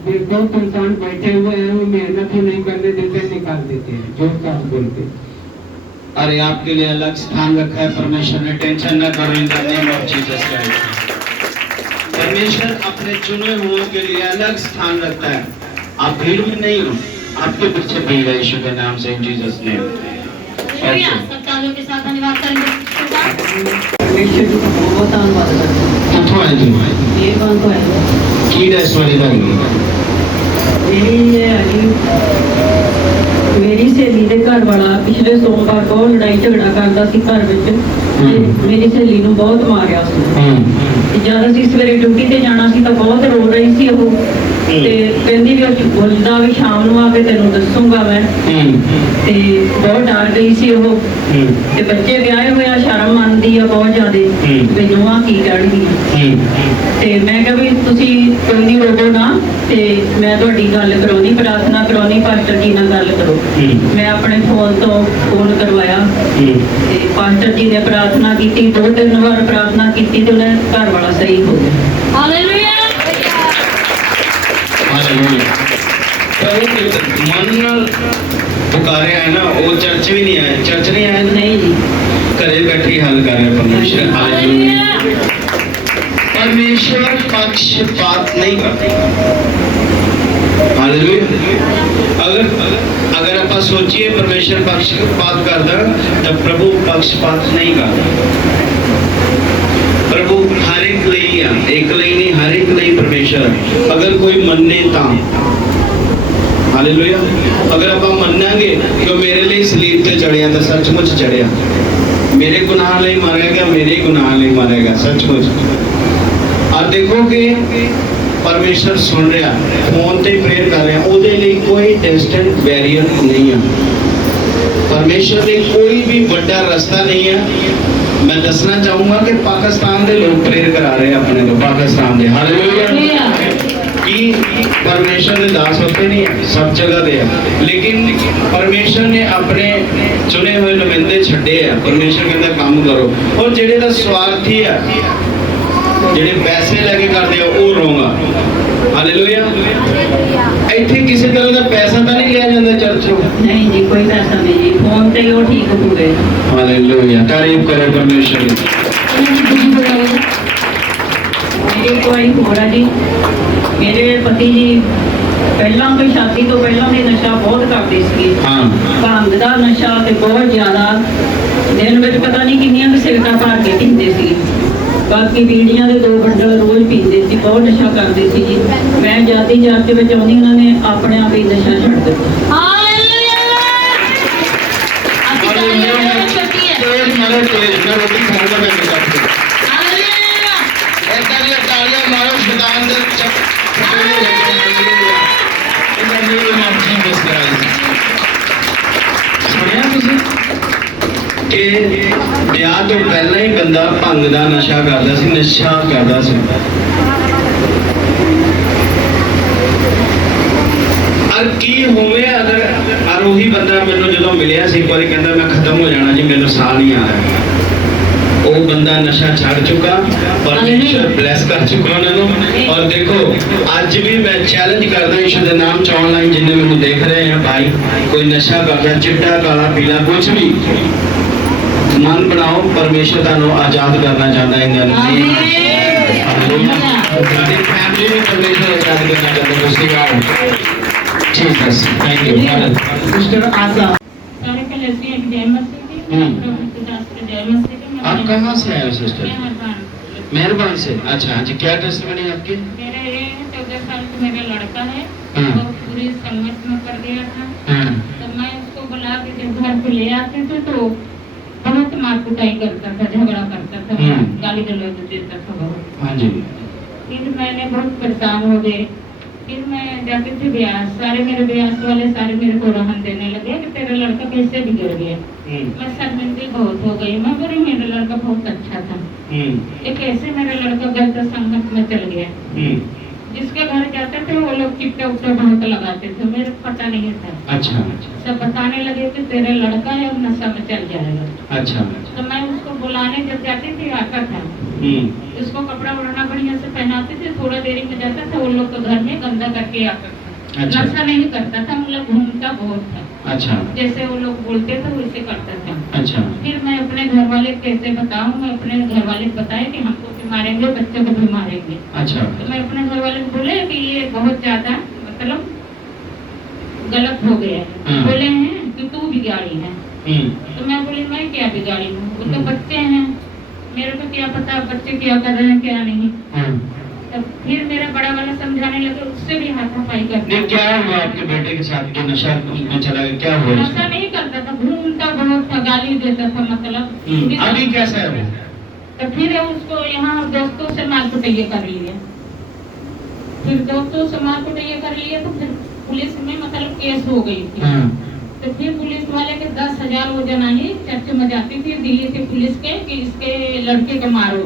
बेवकूफ इंसान बैठे हुए हैं वो मेहनत ही नहीं करने देते, निकाल देते हैं जोर का बोल के। अरे आपके लिए अलग स्थान रखा है परमेश्वर ने, टेंशन न करो इन the name of Jesus Christ. परमेश्वर अपने चुने हुओं के लिए अलग स्थान रखता है। आप भीड़ में नहीं हो, आपके पीछे भीड़ है यीशु के नाम से, इन जीसस नेम। सब तालियों के साथ धन्यवाद करेंगे। परमेश्वर जी का बहुत धन्यवाद करते हैं। किथों है जी? ये कौन को है? की दस वाली बात मेरी ये अजी मेरी सहेली ਦੇ ਘਰ ਵਾਲਾ ਪਿਛਲੇ ਸੋਮਵਾਰ ਬਹੁਤ ਲੜਾਈ ਝਗੜਾ ਕਰਦਾ ਸੀ ਘਰ ਵਿੱਚ। ਮੇਰੀ ਸਹੇਲੀ ਨੂੰ ਬਹੁਤ ਮਾਰਿਆ ਸੀ। ਜਦ ਅਸੀਂ ਸਵੇਰੇ ਡਿਊਟੀ ਤੇ ਜਾਣਾ ਸੀ ਤਾਂ ਬਹੁਤ ਰੋ ਰਹੀ ਸੀ ਉਹ, ਤੇ ਕਹਿੰਦੀ ਵੀ ਅੱਜ ਬੋਲਦਾ ਵੀ ਸ਼ਾਮ ਨੂੰ ਆ ਕੇ ਤੈਨੂੰ ਦੱਸੂਗਾ ਮੈਂ। ਤੇ ਬਹੁਤ ਡਰ ਗਈ ਸੀ ਉਹ, ਤੇ ਬੱਚੇ ਵਿਆਹੇ ਹੋਏ ਆ, ਸ਼ਰਮ ਮੰਨਦੀ ਆ ਬਹੁਤ ਜ਼ਿਆਦੇ ਵੀ ਨੂੰਹਾਂ ਕੀ ਕਹਿਣਗੀ। ਤੇ ਮੈਂ ਕਿਹਾ ਵੀ ਤੁਸੀਂ ਕੋਈ ਨਹੀਂ ਰੋਵੋ ਨਾ, ਤੇ ਮੈਂ ਤੁਹਾਡੀ ਗੱਲ ਕਰਾਉਣੀ, ਪ੍ਰਾਰਥਨਾ ਕਰਾਉਣੀ, ਪਾਸਟਰ ਜੀ ਨਾਲ ਗੱਲ ਕਰੋ। ਮੈਂ ਆਪਣੇ ਫੋਨ ਤੋਂ ਫੋਨ ਕਰਵਾਇਆ ਤੇ ਪਾਸਟਰ ਜੀ ਨੇ ਪ੍ਰਾਰਥਨਾ ਕੀਤੀ, 2-3 ਵਾਰ ਪ੍ਰਾਰਥਨਾ ਕੀਤੀ ਤੇ ਉਹਦਾ ਘਰ ਵਾਲਾ ਸਹੀ ਹੋ ਗਿਆ। हालेलुया। हालेलुया। मन नाल पुकारे है ना, वो चर्च भी नहीं आए, चर्च नहीं आए, नहीं जी, घरे बैठे ही हल कर रहे परमेश्वर। हालेलुया। परमेश्वर पक्षपात नहीं करते। हालेलुया। अगर आप सोचिए परमेश्वर पक्षपात करता तो प्रभु पक्षपात नहीं करता। प्रभु हर एक ਲਈ ਆ, ਇੱਕ ਲਈ ਨਹੀਂ, हर एक ਲਈ परमेश्वर है। अगर कोई मन्ने ता हालेलुया। अगर आप मन्नांगे कि मेरे लिए सलीब ते चढ़िया तो सचमुच चढ़िया, मेरे गुनाह ਲਈ मारा गया, मेरे गुनाह ਲਈ मारा गया सचमुच। और देखो कि परमेश्वर सुन रहा, फोन ते प्रेयर कर रहा, ਉਹਦੇ ਲਈ कोई डिस्टेंट बैरियर नहीं है। परमेश्वर ने कोई भी बड़ा रास्ता नहीं है। मैं दसना चाहूंगा कि पाकिस्तान के लोग प्रेयर करा रहे हैं अपने को, पाकिस्तान के। हालेलुया। कि परमेश्वर ने दास होते नहीं है, सब जगह दे है, लेकिन परमेश्वर ने अपने चुने हुए नुमाइंदे छड़े है। परमेश्वर कहता काम करो, और जेड़े दा स्वार्थी है, जेड़े पैसे लेके करते हैं वो रोगा। हालेलुया। ਇੱਥੇ ਕਿਸੇ ਤਰ੍ਹਾਂ ਦਾ ਪੈਸਾ ਤਾਂ ਨਹੀਂ ਲਿਆ ਜਾਂਦਾ ਚਰਚ ਤੋਂ? नहीं जी, कोई पैसा नहीं जी, फोन से ही वो ठीक हो गए। हालेलुया। तारीफ करो परमेश्वर की। मेरी कोई होरा जी, मेरे पति जी ਪਹਿਲਾਂ ਤੋਂ ਸ਼ਾਦੀ ਤੋਂ ਪਹਿਲਾਂ ਵੀ ਨਸ਼ਾ ਬਹੁਤ ਕਰਦੇ ਸੀ। ਹਾਂ। ਭੰਗ ਦਾ ਨਸ਼ਾ ਤੇ ਬਹੁਤ ਜ਼ਿਆਦਾ, ਦਿਨ ਵਿੱਚ ਪਤਾ ਨਹੀਂ ਕਿੰਨੀਆਂ ਕੁ ਸਿਗਰਟਾਂ ਭਰ ਕੇ ਪੀਂਦੇ ਸੀ। ਬਾਕੀ ਬੀੜੀਆਂ ਦੇ 2 ਬੰਡਲ ਰੋਜ਼ ਪੀਂਦੇ ਸੀ, ਬਹੁਤ ਨਸ਼ਾ ਕਰਦੇ ਸੀ ਜੀ। ਮੈਂ ਜਾਤੀ ਚਰਚ ਵਿੱਚ ਆਉਂਦੀ, ਉਹਨਾਂ ਨੇ ਆਪਣੇ ਆਪ ਹੀ ਨਸ਼ਾ ਛੱਡ ਦਿੱਤਾ। हालेलुया। आपकी तालियां बहुत छोटी है। तेज मारो, तेज मैं रोटी खाऊंगा मैं करते। हालेलुया। ऐसा नहीं तालियां मारो शैतान दे सुनिया तुसीं कि ਵਿਆਹ ਤੋਂ ਪਹਿਲਾਂ ਹੀ ਬੰਦਾ ਭੰਗ ਦਾ ਨਸ਼ਾ ਕਰਦਾ ਸੀ, ਨਸ਼ਾ ਕਰਦਾ ਸੀ। और की होवे अगर और वही बंदा मैनू जो मिलिया सी, एक बार कहता मैं खत्म हो जाना जी, मैनू साह नहीं आ रहा। वो बंदा नशा छड़ चुका, परमेश्वर ब्लेस कर चुका उन्होंने। और देखो अज भी मैं चैलेंज करदा यीशु दे नाम च ऑनलाइन जिन्हें मैनू देख रहे हैं भाई, कोई नशा करदा, चिट्टा काला पीला कुछ भी, मन बनाओ, परमेश्वर ਤੁਹਾਨੂੰ आजाद करना चाहता है इन फैमिली में परमेश्वर आजाद करना चाहता है। उसके बाद जीसस, थैंक यू सिस्टर आशा। सारे कलसी एक जय मसीह जी, हम्म। प्रभु दास के जय मसीह जी। आप कहाँ से आए हो सिस्टर? मैं हरदान। मेहरबान से। अच्छा हाँ जी, क्या टेस्टमनी आपकी? मेरा ये 14 साल का मेरा लड़का है, हम्म। वो पूरी संगत में कर दिया था। हाँ तो मैं उसको बुला के जब घर पे ले आते थे तो बहुत मार कुटाई करता था, झगड़ा करता था, हम्म। गाली गलौज देता था बहुत। हाँ जी। फिर मैंने बहुत परेशान हो गए। फिर मैं जाती थी ब्यास, सारे मेरे ब्यास वाले सारे मेरे को रहन देने लगे कि तेरा लड़का कैसे बिगड़ गया। मैं शर्मिंदी बहुत हो गई। मैं बोली मेरा लड़का बहुत अच्छा था, ये कैसे मेरा लड़का गलत संगत में चल गया। जिसके घर जाते थे वो लोग चिट्टे उट्टे बहुत लगाते थे, मेरे को पता नहीं था। अच्छा सब बताने लगे कि तेरा लड़का है और नशा में चल जाएगा। अच्छा। तो मैं उसको बुलाने जब जाती थी आता था, उसको कपड़ा उड़ाना बढ़िया से पहनाते थे, थोड़ा देरी में जाता था, वो लोग तो घर में गंदा करके आता था। अच्छा। नशा नहीं करता था, मतलब घूमता बहुत था। अच्छा। जैसे वो लोग बोलते थे वैसे करता था। अच्छा। फिर मैं अपने घर वाले कैसे बताऊं, मैं अपने घर वाले को बताए कि हमको भी मारेंगे, बच्चे को भी मारेंगे। अच्छा। तो मैं अपने घर वाले को बोले कि ये बहुत ज्यादा मतलब गलत हो गया है। बोले हैं कि तू बिगाड़ी है। तो मैं बोली मैं क्या बिगाड़ी हूँ, वो तो बच्चे हैं, मेरे को क्या पता बच्चे क्या कर रहे हैं क्या नहीं। तब फिर मेरा बड़ा वाला समझाने लगे, उससे भी हाथापाई करते। नहीं, क्या हुआ आपके बेटे के साथ? जो नशा में चला गया, क्या हुआ? नशा नहीं करता था, घूमता बहुत था, गाली देता था, मतलब अभी कैसा है वो? तो फिर उसको यहाँ दोस्तों से मार कुटैया कर लिया। फिर दोस्तों से मार कुटैया कर लिया तो फिर पुलिस में मतलब केस हो गई थी। तो फिर पुलिस वाले के 10,000 वो जनानी चर्च में जाती थी दिल्ली से पुलिस के कि इसके लड़के को मारो।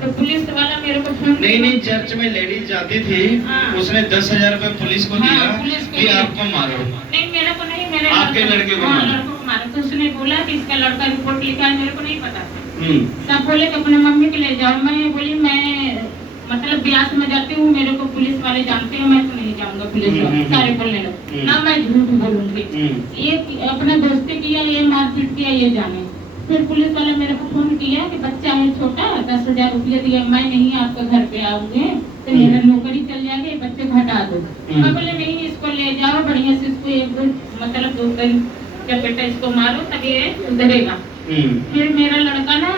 तो पुलिस वाला मेरे को फोन नहीं, चर्च में लेडीज जाती थी। हाँ। उसने 10,000 रुपए पुलिस को हाँ, दिया पुलिस को कि दिया। आपको मारो। नहीं मेरे को नहीं, मेरे आपके लड़के को मारा। लड़के को मारा। तो उसने बोला कि इसका लड़का रिपोर्ट लिखा है, मेरे को नहीं पता था। हम्म। सब बोले कि अपने मम्मी को ले जाओ। मैं बोली मैं मतलब ब्यास में जाती हूँ, मेरे को पुलिस वाले जानते हैं, मैं तो नहीं जाऊंगा पुलिस वाले। सारे बोलने लगे ना मैं झूठ बोलूंगी, ये अपने दोस्ती किया, ये मारपीट किया, ये जाने। फिर पुलिस वाले मेरे को फोन किया कि बच्चा है छोटा, 10,000 रुपया दिया, मैं नहीं आपके घर पे आऊंगे तो मेरा नौकरी चल जाएगी, बच्चे को हटा दो। मैं बोले नहीं, इसको ले जाओ बढ़िया से, इसको एक मतलब 2 दिन क्या बेटा इसको मारो तभी ये सुधरेगा। फिर मेरा लड़का ना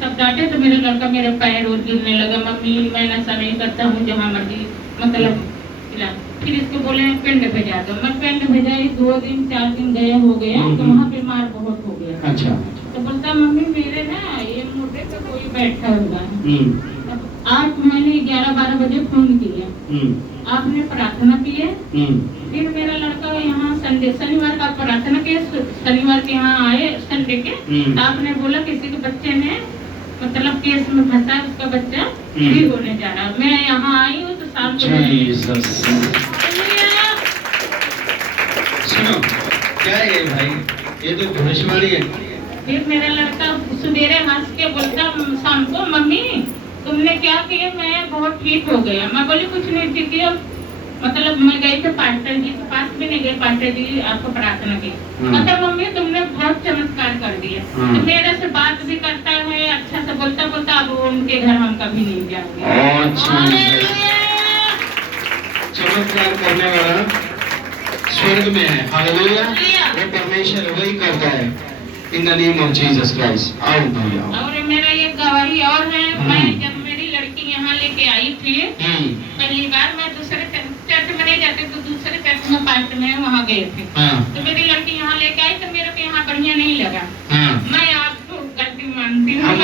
सब डांटे तो मेरा लड़का मेरे पैर और गिरने लगा, मम्मी मैं नशा नहीं करता हूँ, जहाँ मर्जी मतलब खिला। फिर इसको बोले पिंड भेजा दो। मैं पिंड भेजाई, 2 दिन 4 दिन गया हो गया तो वहाँ बीमार बहुत हो गया। अच्छा। तो बोलता मम्मी मेरे ना ये मोटे पे कोई बैठा हुआ है। तब आज मैंने 11-12 बजे फोन किया, आपने प्रार्थना की है। फिर मेरा लड़का यहाँ संडे शनिवार का प्रार्थना किया, शनिवार के यहाँ आए संडे के। आपने बोला किसी के बच्चे ने मतलब केस में फंसा, उसका बच्चा फ्री होने जा रहा। मैं यहाँ आई हूँ तो शाम को सुनो क्या है ये भाई, ये तो भविष्यवाणी है। फिर मेरा लड़का सवेरे हंस के बोलता शाम को मम्मी तुमने क्या किया, मैं बहुत ठीक हो गया। मैं बोली कुछ नहीं ठीक किया, मतलब मैं गई थी पास्टर जी के पास भी नहीं गई, पास्टर जी आपको प्रार्थना की। मतलब मम्मी तुमने बहुत चमत्कार कर दिया। तो मेरे से बात भी करता है अच्छा से, बोलता बोलता अब उनके घर हम कभी नहीं जाएंगे। चमत्कार करने वाला स्वर्ग में है। हालेलुया। वो परमेश्वर वही करता है। In the name of Jesus Christ. आओ भैया। और मेरा ये गवाही और है, मैं जब मेरी लड़की यहाँ लेके आई थी पहली बार, मैं दूसरे चर्च में नहीं जाती तो दूसरे चर्च में पास्ट में वहाँ गए थे। तो मेरी लड़की यहाँ लेके आई तो मेरे को यहाँ बढ़िया नहीं लगा। मैं आपको गलती मानती हूँ।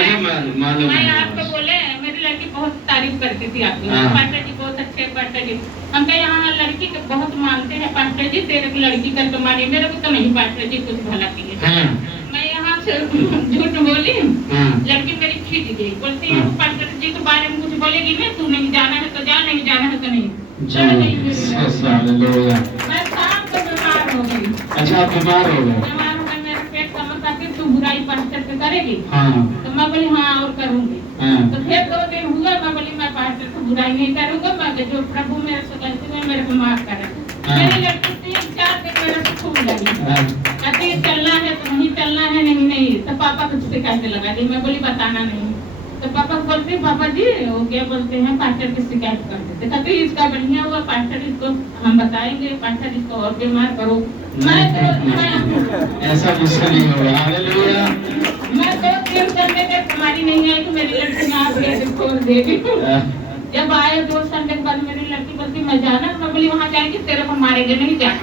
मैं आपको बोले मेरी लड़की बहुत तारीफ करती थी आपकी, पास्टर जी बहुत अच्छे पास्टर जी। हम तो यहाँ लड़की को बहुत मानते हैं, पास्टर जी तेरे को लड़की करके मारी, मेरे को तो नहीं पास्टर जी कुछ भला किए। मैं यहाँ से झूठ बोली, लड़की मेरी खींच गई, बोलती है पास्टर जी के बारे में कुछ बोलेगी ना, तू नहीं जाना है तो जा, नहीं जाना है तो नहीं। मैं शाम को बीमार हो गई। अच्छा आप बीमार हो गए? बीमार हो गई, मेरा पेट समझता कि तू बुराई पास्टर पे करेगी। तो मैं बोली हाँ और करूँगी। तो फिर 2 दिन हुआ, मैं बोली मैं पास्टर से बुराई नहीं करूँगा, मैं जो प्रभु मेरे से गलती में मेरे को माफ करे। हाँ। मेरी लड़की 3-4 दिन मेरे से खूब लगी। हाँ। कहती है चलना है तो नहीं, चलना है नहीं। तो पापा कुछ से कहने लगा दी, मैं बोली बताना नहीं। तो पापा बोलते पापा जी वो क्या बोलते हैं, पास्टर की शिकायत कर देते। कहते इसका बढ़िया हुआ पास्टर, इसको हम बताएंगे, पास्टर इसको और बीमार करो। मैं ऐसा कुछ नहीं होगा। हालेलुया। मैं 2-3 संडे तक हमारी नहीं आई तो मेरी लड़की ने आप कैसे खोल देगी। जब आए 2 संडे के बाद मेरी लड़की बोलती मैं जाना, मैं बोली वहाँ जाएंगे तेरे को मारेंगे नहीं जाना,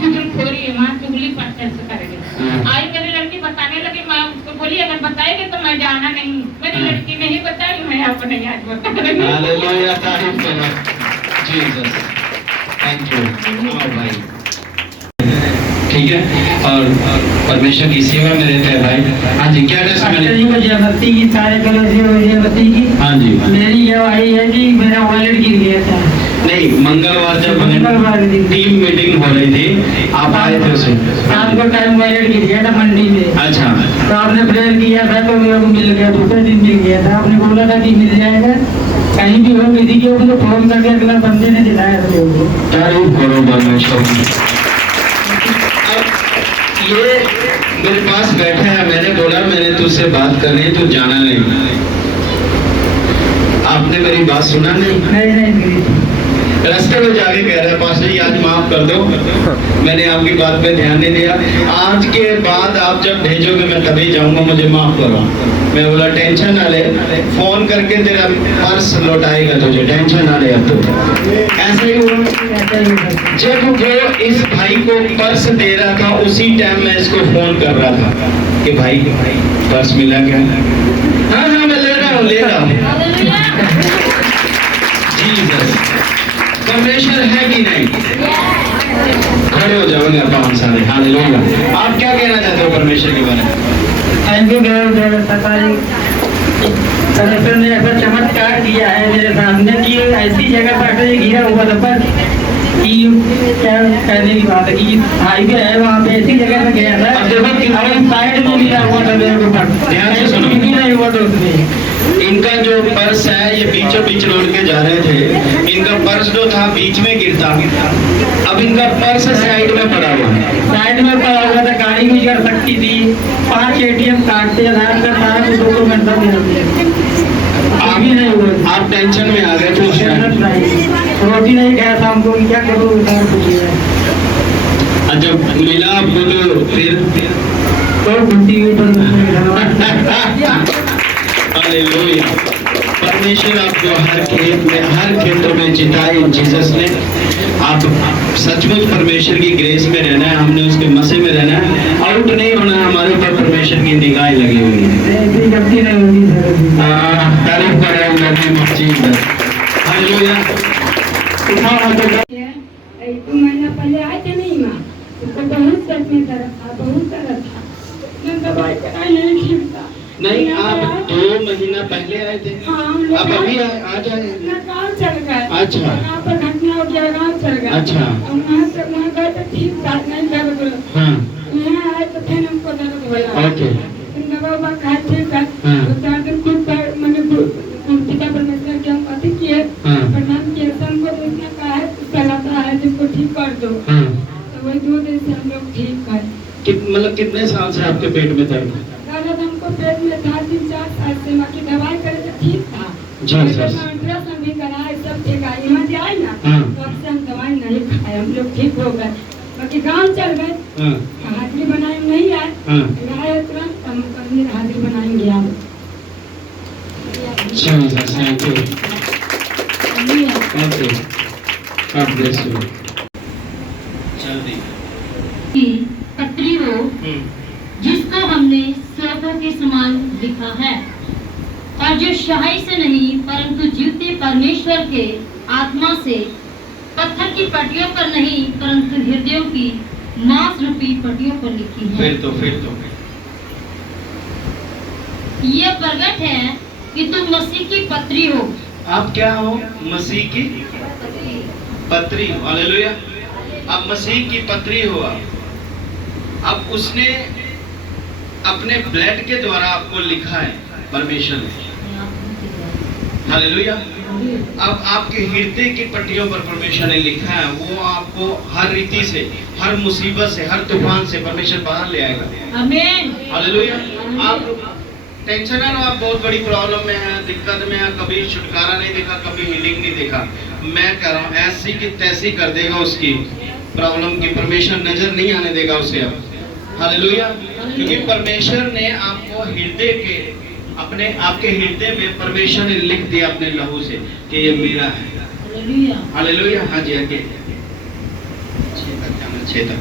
चुगलखोरी है वहाँ, चुगली पास्टर से करेंगे। आई मेरी लड़की बताने लगी, मैं उसको बोली अगर बताएंगे तो मैं जाना नहीं। मेरी लड़की नहीं बताई, मैं अपने आज बता रही हूँ। हालेलुया, तारीफ करो जीसस, थैंक यू। आओ भाई, ठीक है। और परमेश्वर की सेवा में रहते हैं भाई। हाँ जी, क्या पास्टर जी को जयमती की सारे जयमती की। हाँ जी। मेरी गवाही है कि मेरा वॉलेट गिर गया था। नहीं, मंगलवार जब मंगलवार दिन टीम मीटिंग हो रही थी, आप आए थे उसमें। शाम को टाइम वॉलेट गिर गया था मंडी में। अच्छा। तो आपने प्रेयर किया था तो मेरे को मिल गया, दूसरे दिन मिल गया था। आपने बोला था कि मिल जाएगा, कहीं भी हो किसी के मुझे फोन करके अगला बंदे ने दिलाया था मेरे को। तारीफ करो परमेश्वर की। अब ये मेरे पास बैठा है, मैंने बोला मैंने तुझसे बात करनी है, तू जाना नहीं। आपने मेरी बात सुना नहीं? नहीं मेरी रास्ते में जाके कह रहा है पास्टर जी आज माफ कर दो, मैंने आपकी बात पे ध्यान नहीं दिया, आज के बाद आप जब भेजोगे मैं तभी जाऊंगा, मुझे माफ करो। मैं बोला टेंशन ना ले, फोन करके तेरा पर्स लौटाएगा तुझे, टेंशन ना ले। अब तो ऐसे ही हुआ। जब वो इस भाई को पर्स दे रहा था उसी टाइम मैं इसको फोन कर रहा था कि भाई पर्स मिला क्या? हाँ हाँ मैं ले रहा हूँ। जीसस, परमेश्वर है कि नहीं? खड़े हो जाओगे आप सारे। हालेलुया। आप क्या कहना चाहते हो परमेश्वर के बारे में? थैंक यू पता जी, परमेश्वर ने ऐसा चमत्कार किया है मेरे सामने कि ऐसी जगह पर गिरा हुआ था पर कि क्या कहने की बात है कि हाईवे है वहाँ पे ऐसी जगह पे गया था। अब देखो कि साइड में गिरा हुआ था मेरे ऊपर, ध्यान से सुनो। नहीं हुआ तो इनका जो पर्स है ये बीचों बीच रोड के जा रहे थे, इनका पर्स जो था बीच में गिरता, अब इनका पर्स साइड में पड़ा हुआ है। साइड में पड़ा हुआ था, गाड़ी भी कर सकती थी। 5 ATM काटते आधार कार्ड सारा कुछ डॉक्यूमेंट सब आप भी नहीं हुआ। आप टेंशन में आ गए थे उस टाइम। रोटी नहीं खाया था हमको, क्या करूँ बता कुछ। जब मिला आपको तो फिर तो खुशी हुई हालेलुया। परमेश्वर आपको हर खेत में हर क्षेत्र में जिताए जीसस ने। आप सचमुच परमेश्वर की ग्रेस में रहना है, हमने उसके मसीह में रहना है, आउट नहीं होना है। हमारे ऊपर परमेश्वर की निगाहें लगी हुई है। गलती नहीं होगी। तारीफ कर रहे हैं जीसस। हालेलुया। 2 महीना पहले आए थे नहीं माँ, उसको बहुत सर में दर्द था, बहुत दर्द था। मैं दवाई कराई नहीं ठीक था। नहीं, आप 2 महीना पहले आए थे? हाँ, आप अभी आज आए? मैं गाँव चल गए। अच्छा। यहाँ पर घटना हो गया, गाँव चल गए। अच्छा। वहाँ गए तो ठीक था, नहीं दर्द। हाँ। यहाँ आए तो फिर हमको दर्द हुआ। ओके। दवा ववा खाए ठीक है। हाँ। तो 4 दिन खुद पर मैंने पिता परमेश्वर के हम अति किए, हाँ। प्रणाम किए। तो हमको तो उसने कहा है चलाता है जिसको ठीक कर दो। हाँ। तो वही 2 दिन से हम लोग ठीक है। मतलब कितने साल से आपके पेट में दर्द? दर्द हमको पेट में था 3-4 साल से, बाकी दवाई करे तो ठीक था। जी, सर। अल्ट्रासाउंड भी कराए, सब ठीक है। यहाँ से आए ना हाँ। तो अब से हम दवाई नहीं खाए, हम लोग ठीक हो गए। बाकी गाँव चल गए, हाँ। हाजिरी बनाए नहीं आए। हाँ। आए तुरंत हम कभी हाजिरी बनाएंगे आप। Jesus, thank you. Okay. God bless you. जल्दी। की पत्री हो जिसको हमने स्वर्गों के समान लिखा है और जो शाही से नहीं परंतु जीवते परमेश्वर के आत्मा से पत्थर की पटियों पर नहीं परंतु हृदयों की मांस रूपी पटियों पर लिखी है। फिर तो ये प्रकट है कि तुम मसीह की पत्री हो। आप क्या हो? मसीह की पत्री हो। हालेलुया। आप मसीह की पत्री हो। अब उसने अपने ब्लड के द्वारा आपको लिखा है परमेश्वर ने। हालेलुया। अब आपके हृदय की पट्टियों पर परमेश्वर ने लिखा है, वो आपको हर रीति से, हर मुसीबत से, हर तूफान से परमेश्वर बाहर ले आएगा। आमीन। हालेलुया। आप टेंशन है ना, आप बहुत बड़ी प्रॉब्लम में है, दिक्कत में है, कभी छुटकारा नहीं देखा, कभी हीलिंग नहीं देखा, मैं कह रहा हूँ ऐसी की तैसी कर देगा उसकी प्रॉब्लम की, परमेश्वर नजर नहीं आने देगा उसे अब। हालेलुया। क्योंकि परमेश्वर ने आपको हृदय के, अपने आपके हृदय में परमेश्वर ने लिख दिया अपने लहू से कि ये मेरा है। हालेलुया। हालेलुया। हाँ जी, आगे 6 तक जाना, 6 तक।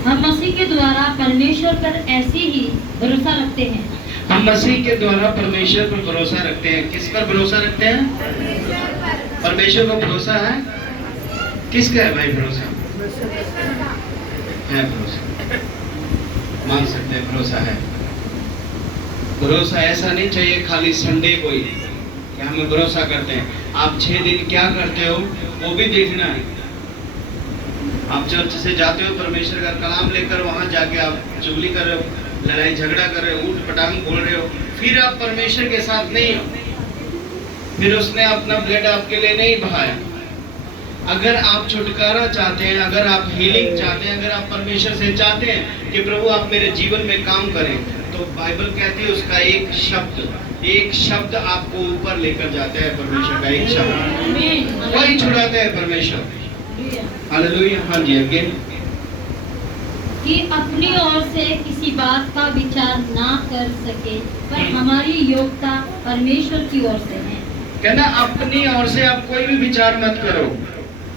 हम मसीह के द्वारा परमेश्वर पर ऐसे ही भरोसा रखते हैं। हम मसीह के द्वारा परमेश्वर पर भरोसा रखते हैं। किस पर भरोसा रखते हैं? परमेश्वर पर भरोसा है। किसका है भाई भरोसा? है भरोसा, मान सकते हैं भरोसा है। भरोसा ऐसा नहीं चाहिए खाली संडे को ही कि हमें भरोसा करते हैं। आप 6 दिन क्या करते हो वो भी देखना है। आप चर्च से जाते हो, परमेश्वर का कलाम लेकर वहां जाके आप चुगली कर रहे हो, लड़ाई झगड़ा कर रहे हो, ऊट पटांग बोल रहे हो, फिर आप परमेश्वर के साथ नहीं हो, फिर उसने अपना ब्लड आपके लिए नहीं बहाया। अगर आप छुटकारा चाहते हैं, अगर आप हीलिंग चाहते हैं, अगर आप परमेश्वर से चाहते हैं कि प्रभु आप मेरे जीवन में काम करें, तो बाइबल कहती है उसका एक शब्द आपको ऊपर लेकर जाता है। परमेश्वर का एक शब्द वही छुड़ाता है परमेश्वर। हालेलुया। हाँ जी, आगे। कि अपनी ओर से किसी बात का विचार ना कर सके, पर हमारी योग्यता परमेश्वर की ओर से है। कहना अपनी ओर से आप कोई भी विचार मत करो,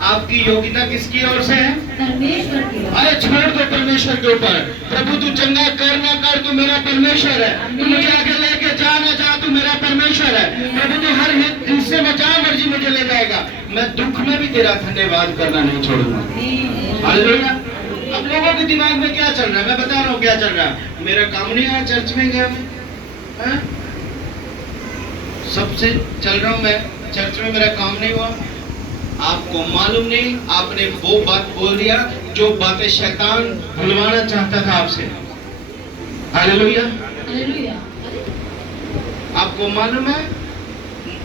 आपकी योग्यता किसकी ओर से है? परमेश्वर की ओर। अरे छोड़ दो परमेश्वर के ऊपर। प्रभु तू चंगा कर ना कर, तू मेरा परमेश्वर है। तू मुझे आगे लेके जा ना जा, तू मेरा परमेश्वर है। प्रभु तू हर हिस्से में जहाँ मर्जी मुझे ले जाएगा, मैं दुख में भी तेरा धन्यवाद करना नहीं छोड़ूंगा। हालेलुया। अब लोगों के दिमाग में क्या चल रहा है, मैं बता रहा हूँ क्या चल रहा है। मेरा काम नहीं है, चर्च में गया मैं, सबसे चल रहा हूँ मैं, चर्च में मेरा काम नहीं हुआ। आपको मालूम नहीं, आपने वो बात बोल दिया जो बातें शैतान भुलवाना चाहता था आपसे। हालेलुया। हालेलुया। आपको मालूम है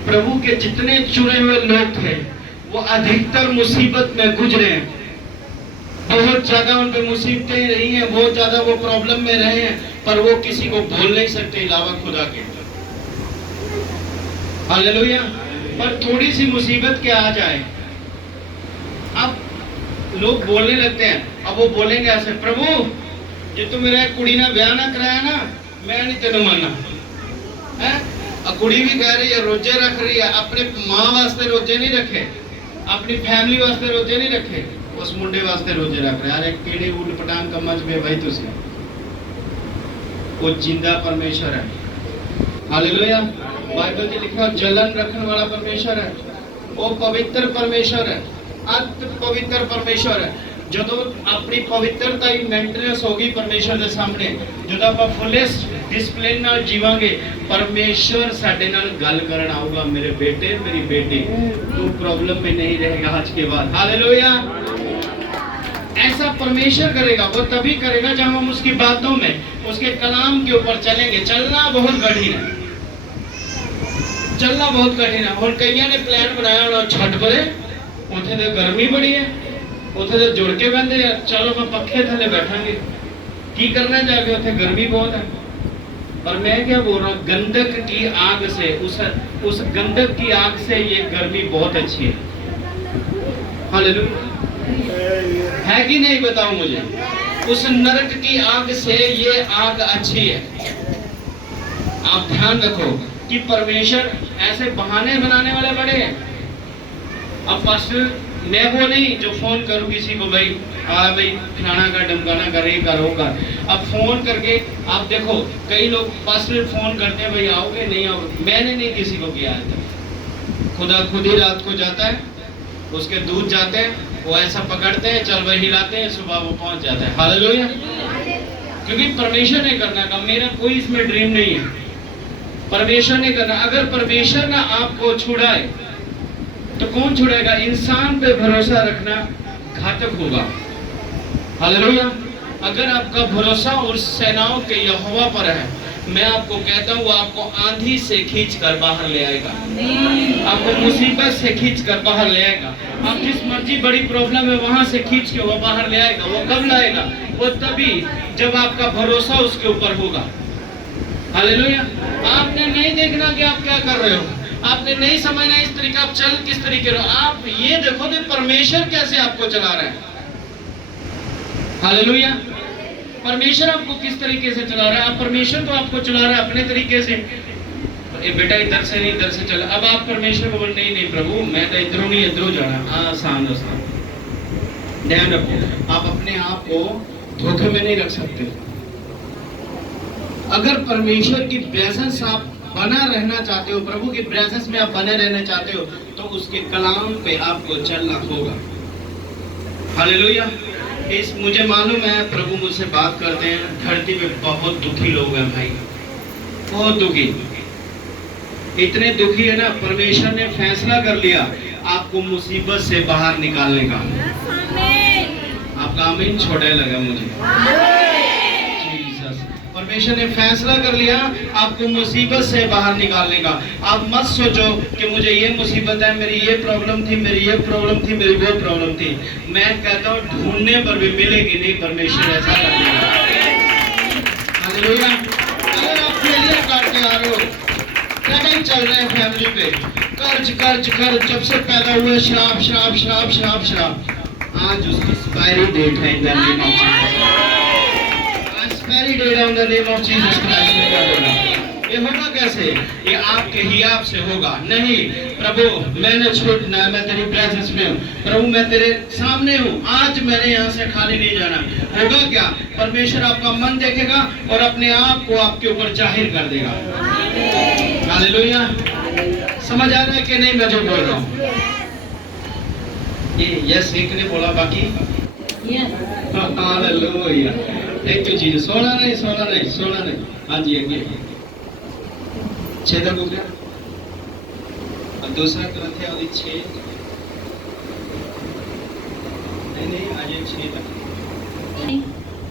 प्रभु के जितने चुने हुए लोग थे वो अधिकतर मुसीबत में गुजरे हैं। बहुत ज्यादा उन पे मुसीबतें रही हैं, बहुत ज्यादा वो प्रॉब्लम में रहे हैं, पर वो किसी को बोल नहीं सकते अलावा खुदा के। हालेलुया। पर थोड़ी सी मुसीबत क्या आ जाए, अब लोग बोलने लगते हैं। अब वो बोलेंगे ऐसे, प्रभु जे तू मेरा कुड़ी ना ब्याह ना कराया ना, मैं नहीं तेन मानना है। कुड़ी भी कह रही है रोजे रख रही है, अपने माँ वास्ते रोजे नहीं रखे, अपनी फैमिली वास्ते रोजे नहीं रखे, उस मुंडे वास्ते रोजे रख रहे। अरे केड़े उठ पटांग कमज में भाई तुसी, वो जिंदा परमेश्वर है। हालेलुया। बाइबल में लिखा जलन रखने वाला परमेश्वर है, वो पवित्र परमेश्वर है, अति पवित्र परमेश्वर है। जो तो अपनी पवित्रता ही मेंटेनेंस होगी परमेश्वर के सामने, जो तो आप फुलेस्ट डिसिप्लिन नाल जीवांगे, परमेश्वर साडे नाल गल करन आऊगा, मेरे बेटे मेरी बेटी तू प्रॉब्लम में नहीं रहेगा आज के बाद। हालेलुया। ऐसा परमेश्वर करेगा, वो तभी करेगा जब हम उसकी बातों में, उसके कलाम के ऊपर चलेंगे। चलना बहुत कठिन है, चलना बहुत कठिन है। और कईयां ने प्लान बनाया होना छठ परे, उथे तो गर्मी बड़ी है, उथे तो जुड़ के बहते हैं, चलो मैं पक्खे थले बैठांगे, की करना जाके उथे गर्मी बहुत है। पर मैं क्या बोल रहा हूँ, गंधक की आग से, उस गंधक की आग से ये गर्मी बहुत अच्छी है। हालेलुया। है कि नहीं बताओ मुझे? उस नरक की आग से ये आग अच्छी है। आप ध्यान रखो कि परमेश्वर ऐसे बहाने बनाने वाले बड़े हैं। अब पास्टर मैं वो नहीं जो फोन करूं किसी को, भाई भाई फलाना का डमकाना कर, ये करो कर। अब फोन करके आप देखो, कई लोग पास्टर फोन करते हैं, भाई आओगे नहीं आओगे। मैंने नहीं किसी को किया है, खुदा खुद ही रात को जाता है, उसके दूध जाते हैं, वो ऐसा पकड़ते हैं, चल भाई हिलाते हैं, सुबह वो पहुंच जाता है। हालेलुया। क्योंकि परमेश्वर ने करना का, मेरा कोई इसमें ड्रीम नहीं है, परमेश्वर ने करना। अगर परमेश्वर ना आपको छुड़ाए तो कौन छुड़ाएगा? इंसान पे भरोसा रखना घातक होगा। हालेलुया। अगर आपका भरोसा उस सेनाओं के यहोवा पर है, मैं आपको कहता हूँ वो आपको आंधी से खींच कर बाहर ले आएगा, आपको मुसीबत से खींच कर बाहर ले आएगा। आप जिस मर्जी बड़ी प्रॉब्लम है वहां से खींच के वो बाहर ले आएगा। वो कब लाएगा? वो तभी जब आपका भरोसा उसके ऊपर होगा। हालेलुया। आपने नहीं देखना कि आप क्या कर रहे हो, आपने नहीं समझना इस तरीके आप चल किस तरीके रहो, आप ये देखो कि परमेश्वर कैसे आपको चला रहा है। हालेलुया। परमेश्वर आपको किस तरीके से चला रहा है? आप परमेश्वर तो आपको चला रहा है अपने तरीके से। ये बेटा इधर से नहीं इधर से चला, अब आप परमेश्वर को बोल नहीं नहीं प्रभु मैं तो इधरों नहीं इधरों जाना। आसान आसान ध्यान रखो, आप अपने आप को धोखे में नहीं रख सकते। अगर परमेश्वर की प्रेजेंस आप बना रहना चाहते हो, प्रभु की प्रेजेंस में आप बने रहना चाहते हो, तो उसके कलाम पे आपको चलना होगा। हालेलुया। इस मुझे मालूम है प्रभु मुझसे बात करते हैं, धरती पे बहुत दुखी लोग हैं भाई, बहुत दुखी, इतने दुखी है ना, परमेश्वर ने फैसला कर लिया आपको मुसीबत से बाहर निकालने का। आपका आमीन छोटा लगा मुझे। परमेश्वर ने फैसला कर लिया आपको मुसीबत से बाहर निकालने का। आप मत सोचो कि मुझे ये मुसीबत है, मेरी ये प्रॉब्लम थी, मेरी ये प्रॉब्लम थी, मेरी वो प्रॉब्लम थी। मैं कहता हूँ ढूंढने पर भी मिलेगी नहीं, परमेश्वर ऐसा कर देगा। हालेलुया। अगर आप फेलियर काटते आ रहे हो, ट्रबल चल रहे हैं फैमिली पे, कर्ज कर्ज कर्ज, जब से पैदा हुए श्राप श्राप श्राप श्राप श्राप, आज उसकी एक्सपायरी डेट है। In the name of Jesus expiry date on the name of Jesus Christ में कर देना। ये होगा कैसे? ये आपके हियाब से होगा। नहीं प्रभु मैंने छूटना है, मैं तेरी प्रेजेंस में हूँ, प्रभु मैं तेरे सामने हूँ, आज मैंने यहाँ से खाली नहीं जाना। होगा क्या? परमेश्वर आपका मन देखेगा और अपने आप को आपके ऊपर जाहिर कर देगा। हालेलुया। समझ आ रहा है कि नहीं मैं जो बोल रहा हूँ? ये यस एक ने बोला, बाकी हालेलुया। एक तो चीज सोना नहीं सोना नहीं सोना नहीं। हाँ जी आगे 6 तक हो गया और दूसरा ग्रंथ है 6 नहीं आज 6 तक।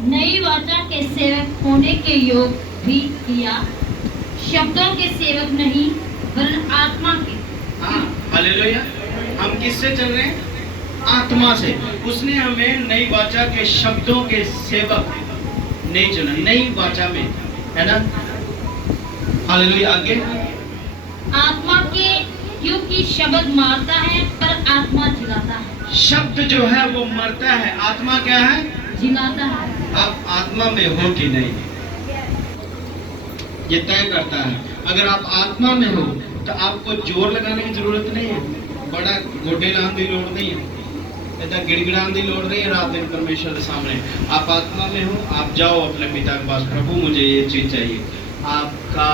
नई वाचा के सेवक होने के योग भी किया, शब्दों के सेवक नहीं वरन आत्मा के। हाँ हालेलुया। हम किससे चल रहे हैं? आत्मा से। उसने हमें नई वाचा के शब्दों के सेवक नहीं चुना, नई वाचा में, है ना? हालेलुया। आगे आत्मा के, क्योंकि शब्द मारता है पर आत्मा जिलाता है। शब्द जो है वो मरता है, आत्मा क्या है? जिलाता है। आप आत्मा में हो कि नहीं ये तय करता है। अगर आप आत्मा में हो तो आपको जोर लगाने की जरूरत नहीं है, बड़ा गोडे लाने की लोड़ नहीं है, गिड़गिड़ाने की लोड़ नहीं है। रात दिन परमेश्वर के सामने आप आत्मा में हो, आप जाओ अपने पिता के पास, प्रभु मुझे ये चीज चाहिए। आपका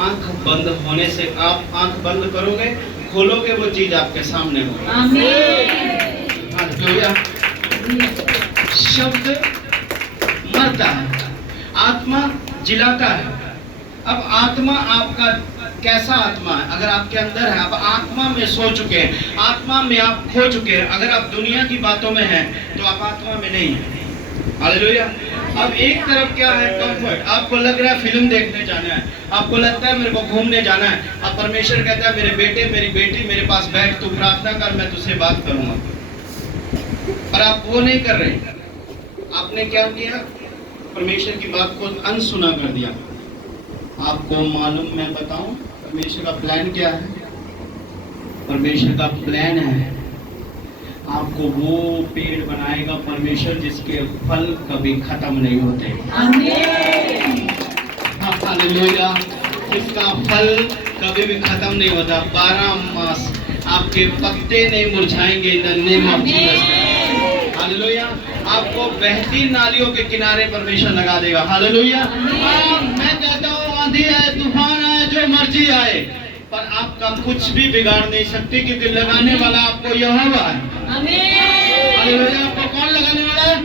आंख बंद होने से, आप आंख बंद करोगे खोलोगे वो चीज आपके सामने होगी। आमीन। हालेलुया। शब्द मरता है, आत्मा जिलाता है। अब आत्मा आपका कैसा आत्मा है? अगर आपके अंदर है, आप आत्मा में सो चुके हैं, आत्मा में आप खो चुके हैं। अगर आप दुनिया की बातों में हैं तो आप आत्मा में नहीं हैं। हालेलुया। अब एक तरफ क्या है? कंफर्ट। आपको लग रहा है फिल्म देखने जाना है, आपको लगता है मेरे को घूमने जाना है। अब परमेश्वर कहता है मेरे बेटे मेरी बेटी मेरे पास बैठ, तू प्रार्थना कर, मैं तुझसे बात करूंगा। पर आप वो नहीं कर रहे। आपने क्या किया? परमेश्वर की बात को अनसुना कर दिया। आपको मालूम, मैं बताऊं परमेश्वर का प्लान क्या है? परमेश्वर का प्लान है आपको वो पेड़ बनाएगा परमेश्वर जिसके फल कभी खत्म नहीं होते। आमीन। हालेलुया। इसका फल कभी भी खत्म नहीं होता, 12 मास आपके पत्ते नहीं मुरझाएंगे। In the name of Jesus. Hallelujah. आपको बहती नालियों के किनारे परमेश्वर लगा देगा। हालेलुया। मैं कहता हूँ आंधी है, तूफान आए, जो मर्जी आए, पर आपका कुछ भी बिगाड़ नहीं सकती, क्योंकि लगाने वाला आपको यहोवा है। हालेलुया। आपको कौन लगाने वाला है?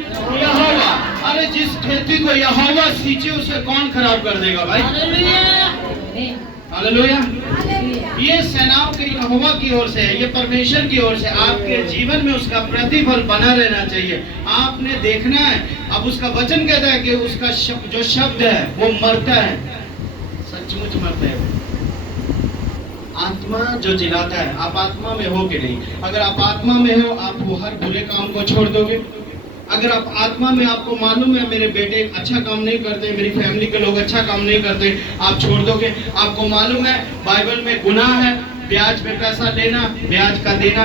यहोवा। अरे जिस खेती को यहोवा सींचे उसे कौन खराब कर देगा भाई? हालेलुया। ये सेनाओं के यहोवा की ओर से है, ये परमेश्वर की ओर से। आपके जीवन में उसका प्रतिफल बना रहना चाहिए। आपने देखना है। अब उसका वचन कहता है कि उसका जो शब्द है वो मरता है सचमुच मरते हैं। आत्मा जो जिलाता है, आप आत्मा में हो कि नहीं? अगर आप आत्मा में हो, आप वो हर बुरे काम को छोड़ दोगे। अगर आप आत्मा में, आपको मालूम है मेरे बेटे अच्छा काम नहीं करते, मेरी फैमिली के लोग अच्छा काम नहीं करते, आप छोड़ दोगे। आपको मालूम है बाइबल में गुनाह है ब्याज पे पैसा लेना, ब्याज का देना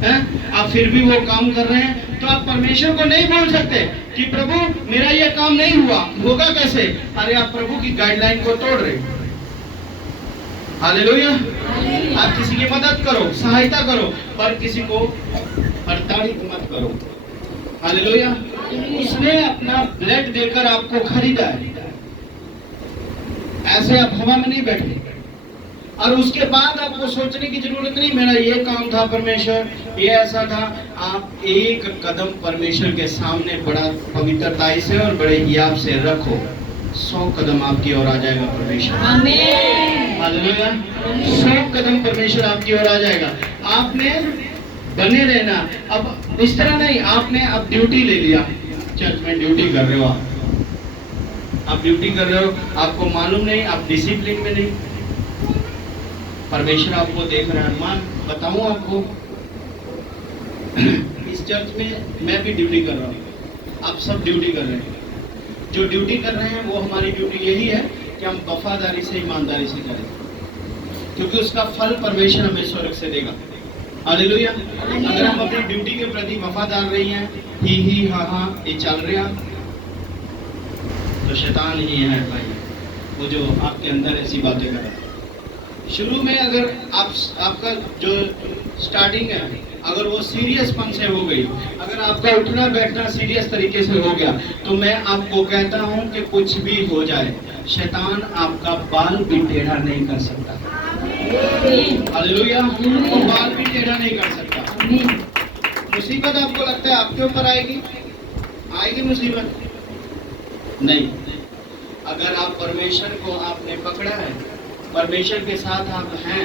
है, आप फिर भी वो काम कर रहे हैं, तो आप परमेश्वर को नहीं बोल सकते कि प्रभु मेरा ये काम नहीं हुआ, होगा कैसे? अरे आप प्रभु की गाइडलाइन को तोड़ रहे हो। हालेलुया। आप किसी की मदद करो, सहायता करो, पर किसी को प्रताड़ित मत करो। हालेलुया। उसने अपना ब्लड देकर आपको खरीदा है, ऐसे आप हवा में नहीं बैठे। और उसके बाद आपको सोचने की जरूरत नहीं मेरा ये काम था परमेश्वर, ये ऐसा था। आप एक कदम परमेश्वर के सामने बड़ा पवित्रता से और बड़े हियाब से रखो, 100 कदम आपकी ओर आ जाएगा परमेश्वर। हालेलुया। 100 कदम परमेश्वर आपकी ओर आ जाएगा। आपने बने रहना। अब इस तरह नहीं, आपने अब ड्यूटी ले लिया, चर्च में ड्यूटी कर रहे हो, आप ड्यूटी कर रहे हो, आपको मालूम नहीं, आप डिसिप्लिन में नहीं। परमेश्वर आपको देख रहा है। मान बताऊं आपको, इस चर्च में मैं भी ड्यूटी कर रहा हूँ, आप सब ड्यूटी कर रहे हैं। जो ड्यूटी कर रहे हैं वो हमारी ड्यूटी यही है कि हम वफादारी से, ईमानदारी से करें, क्योंकि उसका फल परमेश्वर हमें स्वर्ग से देगा। हालेलुया। अगर हम अपनी ड्यूटी के प्रति वफादार रही हैं, ही हाँ ये चल रहा, तो शैतान ही है भाई वो जो आपके अंदर ऐसी बातें कर रहा है। शुरू में अगर आपका जो स्टार्टिंग है, अगर वो सीरियसपन से हो गई, अगर आपका उठना बैठना सीरियस तरीके से हो गया, तो मैं आपको कहता हूं कि कुछ भी हो जाए, शैतान आपका बाल भी टेढ़ा नहीं कर सकता। हालेलुया। वो बाल भी टेढ़ा नहीं कर सकता। मुसीबत आपको लगता है आपके ऊपर आएगी मुसीबत? नहीं। अगर आप परमेश्वर को आपने पकड़ा है, परमेश्वर के साथ आप हैं,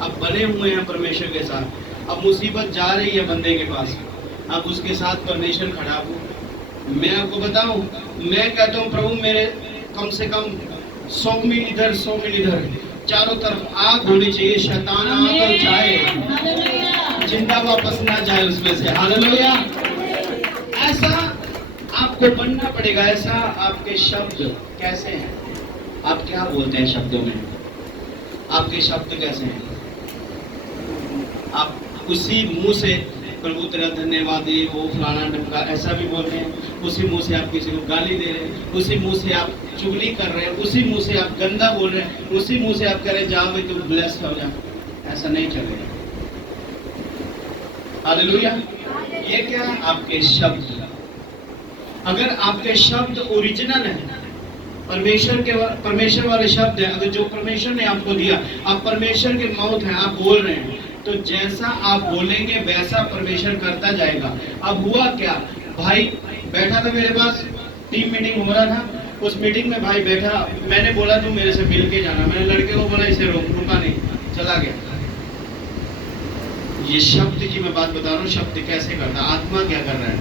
आप बने हुए हैं परमेश्वर के साथ, अब मुसीबत जा रही है बंदे के पास, अब उसके साथ परमेश्वर खड़ा हो। मैं आपको बताऊं, मैं कहता हूं प्रभु मेरे कम से कम 100 मील इधर 100 मील इधर, चारों तरफ आग होनी चाहिए, शैतान आकर जाए, जिंदा वापस ना जाए उसमें से। हालेलुया। ऐसा आपको बनना पड़ेगा। ऐसा आपके शब्द कैसे हैं? आप क्या बोलते हैं शब्दों में? आपके शब्द कैसे हैं? आप उसी मुंह से प्रभु तेरा धन्यवाद दे, वो फलाना ढमका ऐसा भी बोलते हैं, उसी मुंह से आप किसी को गाली दे रहे हैं, उसी मुंह से आप चुगली कर रहे हैं, उसी मुंह से आप गंदा बोल रहे हैं, उसी मुंह से आप कह रहे हैं जाओ भाई तुम ब्लेस हो जा। ऐसा नहीं चलेगा। हालेलुया। ये क्या? आपके शब्द। अगर आपके शब्द ओरिजिनल है, परमेश्वर वाले शब्द है, अगर जो परमेश्वर ने आपको दिया, आप परमेश्वर के माउथ हैं, आप बोल रहे हैं, तो जैसा आप बोलेंगे वैसा परमेश्वर करता जाएगा। अब हुआ क्या, भाई बैठा था मेरे पास, टीम मीटिंग हो रहा था, उस मीटिंग में भाई बैठा, मैंने बोला तू मेरे से मिल के जाना, मैंने लड़के को बोला इसे रुका नहीं, चला गया। ये शब्द की मैं बात बता रहा हूँ, शब्द कैसे करता, आत्मा क्या कर रहा है।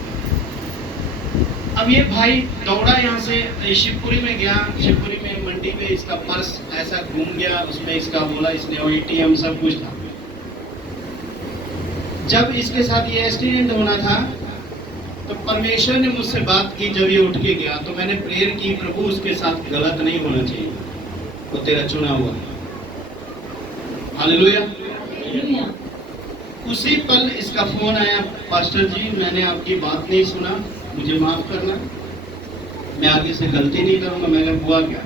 अब ये भाई दौड़ा यहाँ से शिवपुरी में गया, शिवपुरी में मंडी में इसका पर्स ऐसा घूम गया, उसमें इसका बोला इसने ATM सब कुछ था। जब इसके साथ ये एक्सीडेंट होना था तो परमेश्वर ने मुझसे बात की, जब ये उठ के गया तो मैंने प्रेयर की, प्रभु उसके साथ गलत नहीं होना चाहिए, वो तेरा चुना हुआ। हालेलुया। उसी पल इसका फोन आया, पास्टर जी मैंने आपकी बात नहीं सुना, मुझे माफ करना, मैं आगे से गलती नहीं करूंगा। मैंने हुआ क्या,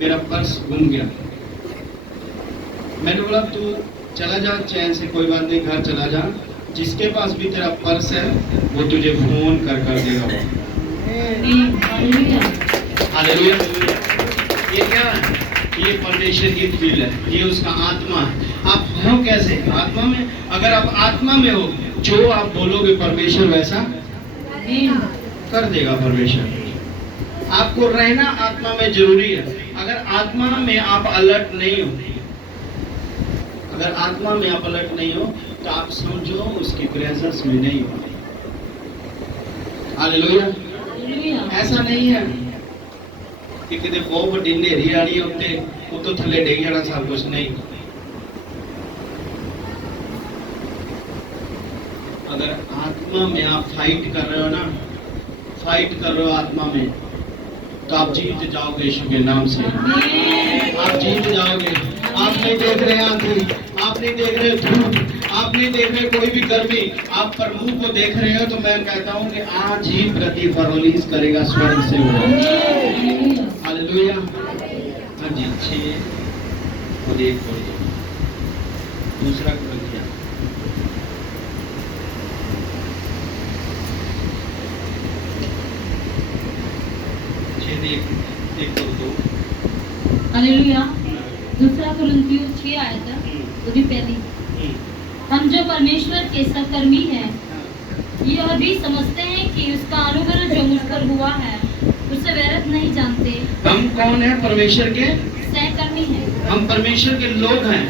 मेरा पर्स गुम गया। मैंने बोला तू चला जा चैन से, कोई बात नहीं, घर चला जा, जिसके पास भी तेरा पर्स है वो तुझे फोन कर देगा। हालेलुया। ये क्या है? ये परमेश्वर की फील है, ये उसका आत्मा है। आप हो कैसे? आत्मा में। अगर आप आत्मा में हो, जो आप बोलोगे परमेश्वर वैसा कर देगा परमेश्वर। आपको रहना आत्मा में जरूरी है। अगर आत्मा में आप अलर्ट नहीं हो, अगर आत्मा में आप अलर्ट नहीं हो तो आप समझो उसकी प्रेजेंस में नहीं हो। हालेलुया। ऐसा नहीं है, कि किते बहुत बड़ी नेरी आनी उत्ते उतो थले डिग जाना सब कुछ नहीं। अगर आत्मा में आप फाइट कर रहे हो ना, फाइट कर रहे हो आत्मा में, तो आप जीत जाओगे यीशु के नाम से। आप जीत जाओगे। आप नहीं देख रहे आंधी, आप नहीं देख रहे धूप, आप नहीं देख रहे कोई भी गर्मी, आप प्रभु को देख रहे हो। तो मैं कहता हूँ कि आज ही प्रतिफल रिलीज करेगा स्वर्ग से वो। हालेलुया। हाँ जी, 6 और 1 और 2 दूसरा ग्रंथ। हालेलुया। दूसरा कुरिन्थियों 6 आयत उसकी पहली। हम जो परमेश्वर के सहकर्मी हैं, यह भी समझते हैं कि उसका अनुग्रह जो मुझ पर हुआ है उसे व्यर्थ नहीं जानते। हम कौन है? परमेश्वर के सहकर्मी हैं। हम परमेश्वर के लोग हैं।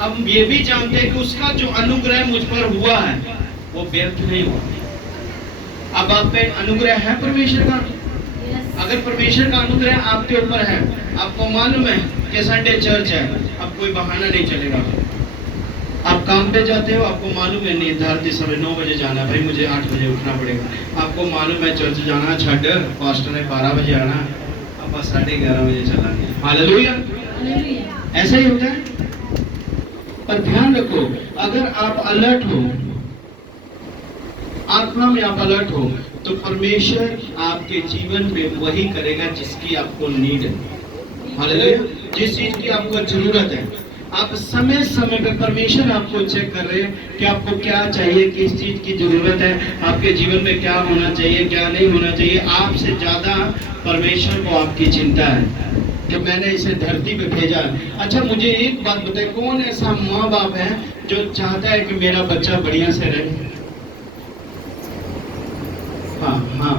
अब ये भी जानते हैं कि उसका जो अनुग्रह मुझ पर हुआ है वो व्यर्थ नहीं हुआ। अब आप पे अनुग्रह है परमेश्वर का। अगर परमेश्वर का अनुग्रह आपके ऊपर है, आपको मालूम है कि संडे चर्च है, अब कोई बहाना नहीं चलेगा। आप काम पे जाते हो, आपको मालूम है निर्धारित समय 9 बजे जाना, भाई मुझे 8 बजे उठना पड़ेगा। आपको मालूम है चर्च जाना, छठ पास्टर ने 12 बजे आना, अब 11:30 बजे चलांगे। हालेलुया। ऐसा ही होता है। पर ध्यान रखो, अगर आप अलर्ट हो, आत्मा में आप अलर्ट हो, तो परमेश्वर आपके जीवन में वही करेगा जिसकी आपको नीड है। हालेलुया। जिस चीज की आपको जरूरत है, आप समय समय पे परमेश्वर आपको चेक कर रहे हैं कि आपको क्या चाहिए, किस चीज की जरूरत है, आपके जीवन में क्या होना चाहिए, क्या नहीं होना चाहिए। आपसे ज्यादा परमेश्वर को आपकी चिंता है कि मैंने इसे धरती पे भेजा। अच्छा, मुझे एक बात बताए, कौन ऐसा माँ बाप है जो चाहता है कि मेरा बच्चा बढ़िया से रहे? हाँ हाँ,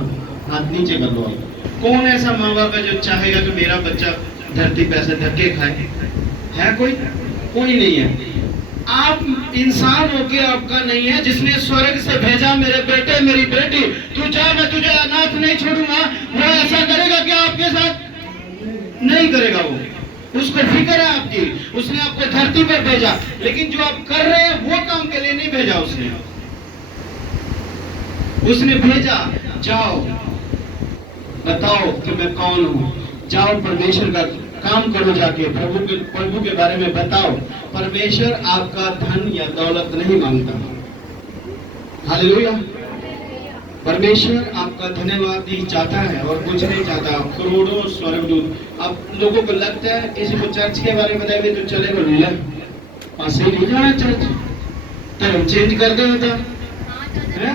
हाथ नीचे कर लो आप। कौन ऐसा माँ बाप है जो चाहेगा कि मेरा बच्चा धरती पे ऐसे धक्के खाए? है कोई? कोई नहीं है। आप इंसान होके आपका नहीं है, जिसने स्वर्ग से भेजा, मेरे बेटे मेरी बेटी तू जा, मैं तुझे अनाथ नहीं छोड़ूंगा, वो ऐसा करेगा कि आपके साथ नहीं करेगा। वो उसको फिक्र है आपकी, उसने आपको धरती पे भेजा, लेकिन जो आप कर रहे हैं वो काम के लिए नहीं भेजा। उसने भेजा, जाओ बताओ कि मैं कौन हूँ, जाओ परमेश्वर का काम करो, जाके प्रभु के बारे में बताओ। परमेश्वर आपका धन या दौलत नहीं मांगता। हालेलुया। परमेश्वर आपका धन्यवाद ही चाहता है और कुछ नहीं चाहता। करोड़ों स्वर्गदूत, अब लोगों को लगता है किसी को चर्च के बारे में बताएंगे तो चलेगा, लीला पास ही नहीं जाना चर्च, धर्म चेंज कर दे होता है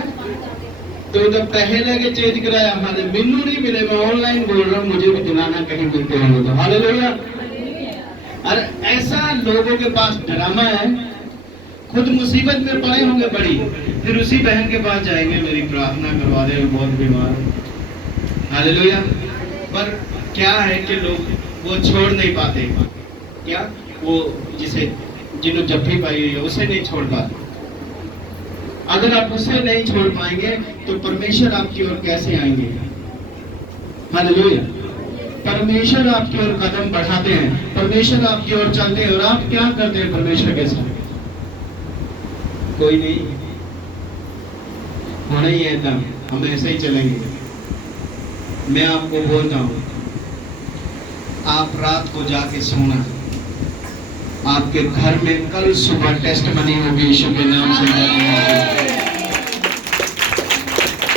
तो पहले के चेंज कराया। हाले मिन्नू नहीं मिले, मैं ऑनलाइन बोल रहा हूँ, मुझे भी दिलाना कहीं मिलते होंगे तो। हालेलुया। अरे ऐसा लोगों के पास ड्रामा है, खुद मुसीबत में पड़े होंगे बड़ी, फिर उसी बहन के पास जाएंगे, मेरी प्रार्थना करवा दे, बहुत बीमार। हालेलुया। पर क्या है कि लोग वो छोड़ नहीं पाते। क्या? वो जिसे जिन्होंने जप्फी पाई हुई है उसे नहीं छोड़ पाते। अगर आप उसे नहीं छोड़ पाएंगे तो परमेश्वर आपकी ओर कैसे आएंगे? हालेलुया। परमेश्वर आपकी ओर कदम बढ़ाते हैं, परमेश्वर आपकी ओर चलते हैं, और आप क्या करते हैं परमेश्वर के साथ? कोई नहीं होना ही है दम, हम ऐसे ही चलेंगे। मैं आपको बोलता हूं, आप रात को जाके सोना, आपके घर में कल सुबह टेस्टमनी होगी यीशु के नाम से।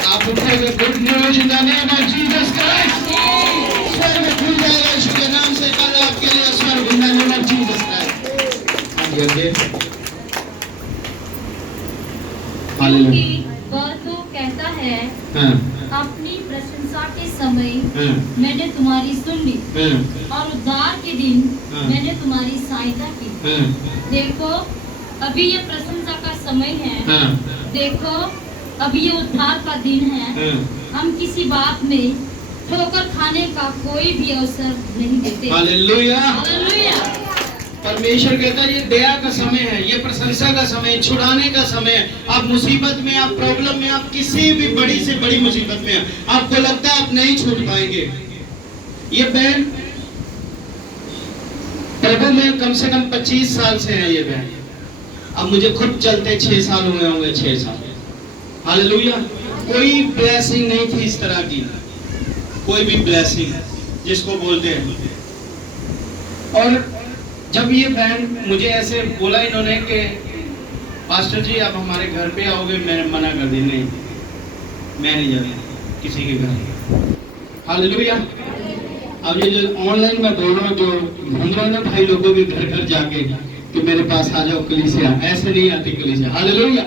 आप उठोगे, good news in the name of Jesus Christ. स्वर्ग खुल जाएगा यीशु के नाम से, कल आपके लिए स्वर्ग इन the name of Jesus Christ. Hallelujah. वह तो कहता है, अपनी प्रशंसा के समय मैंने तुम्हारी सुन ली, और उद्धार के दिन मैंने तुम्हारी सहायता की। देखो अभी ये प्रशंसा का समय है, देखो अभी ये उद्धार का दिन है। हम किसी बात में ठोकर खाने का कोई भी अवसर नहीं देते। हालेलुया। हालेलुया। परमेश्वर कहता है ये दया का समय है, ये प्रशंसा का समय है, छुड़ाने का समय है। आप मुसीबत में, आप प्रॉब्लम में, आप किसी भी बड़ी से बड़ी मुसीबत में, आपको लगता है आप नहीं छूट पाएंगे, ये बहन प्रभु में कम से कम 25 साल से है ये बहन। अब मुझे खुद चलते 6 साल हुए होंगे, 6 साल। हालेलुया। कोई ब्लेसिंग नहीं थी इस तरह की, कोई भी ब्लेसिंग जिसको बोलते हैं। और जब ये बहन मुझे ऐसे बोला इन्होंने कि पास्टर जी आप हमारे घर पे आओगे, मैंने मना कर दी, नहीं मैं नहीं जाता किसी के घर। हालेलुया। अब ये जो ऑनलाइन में बोल रहा हूँ, जो घूम रहा हूँ ना भाई लोगों के घर घर जाके कि मेरे पास आ जाओ कलीसिया, ऐसे नहीं आती कलीसिया। हालेलुया।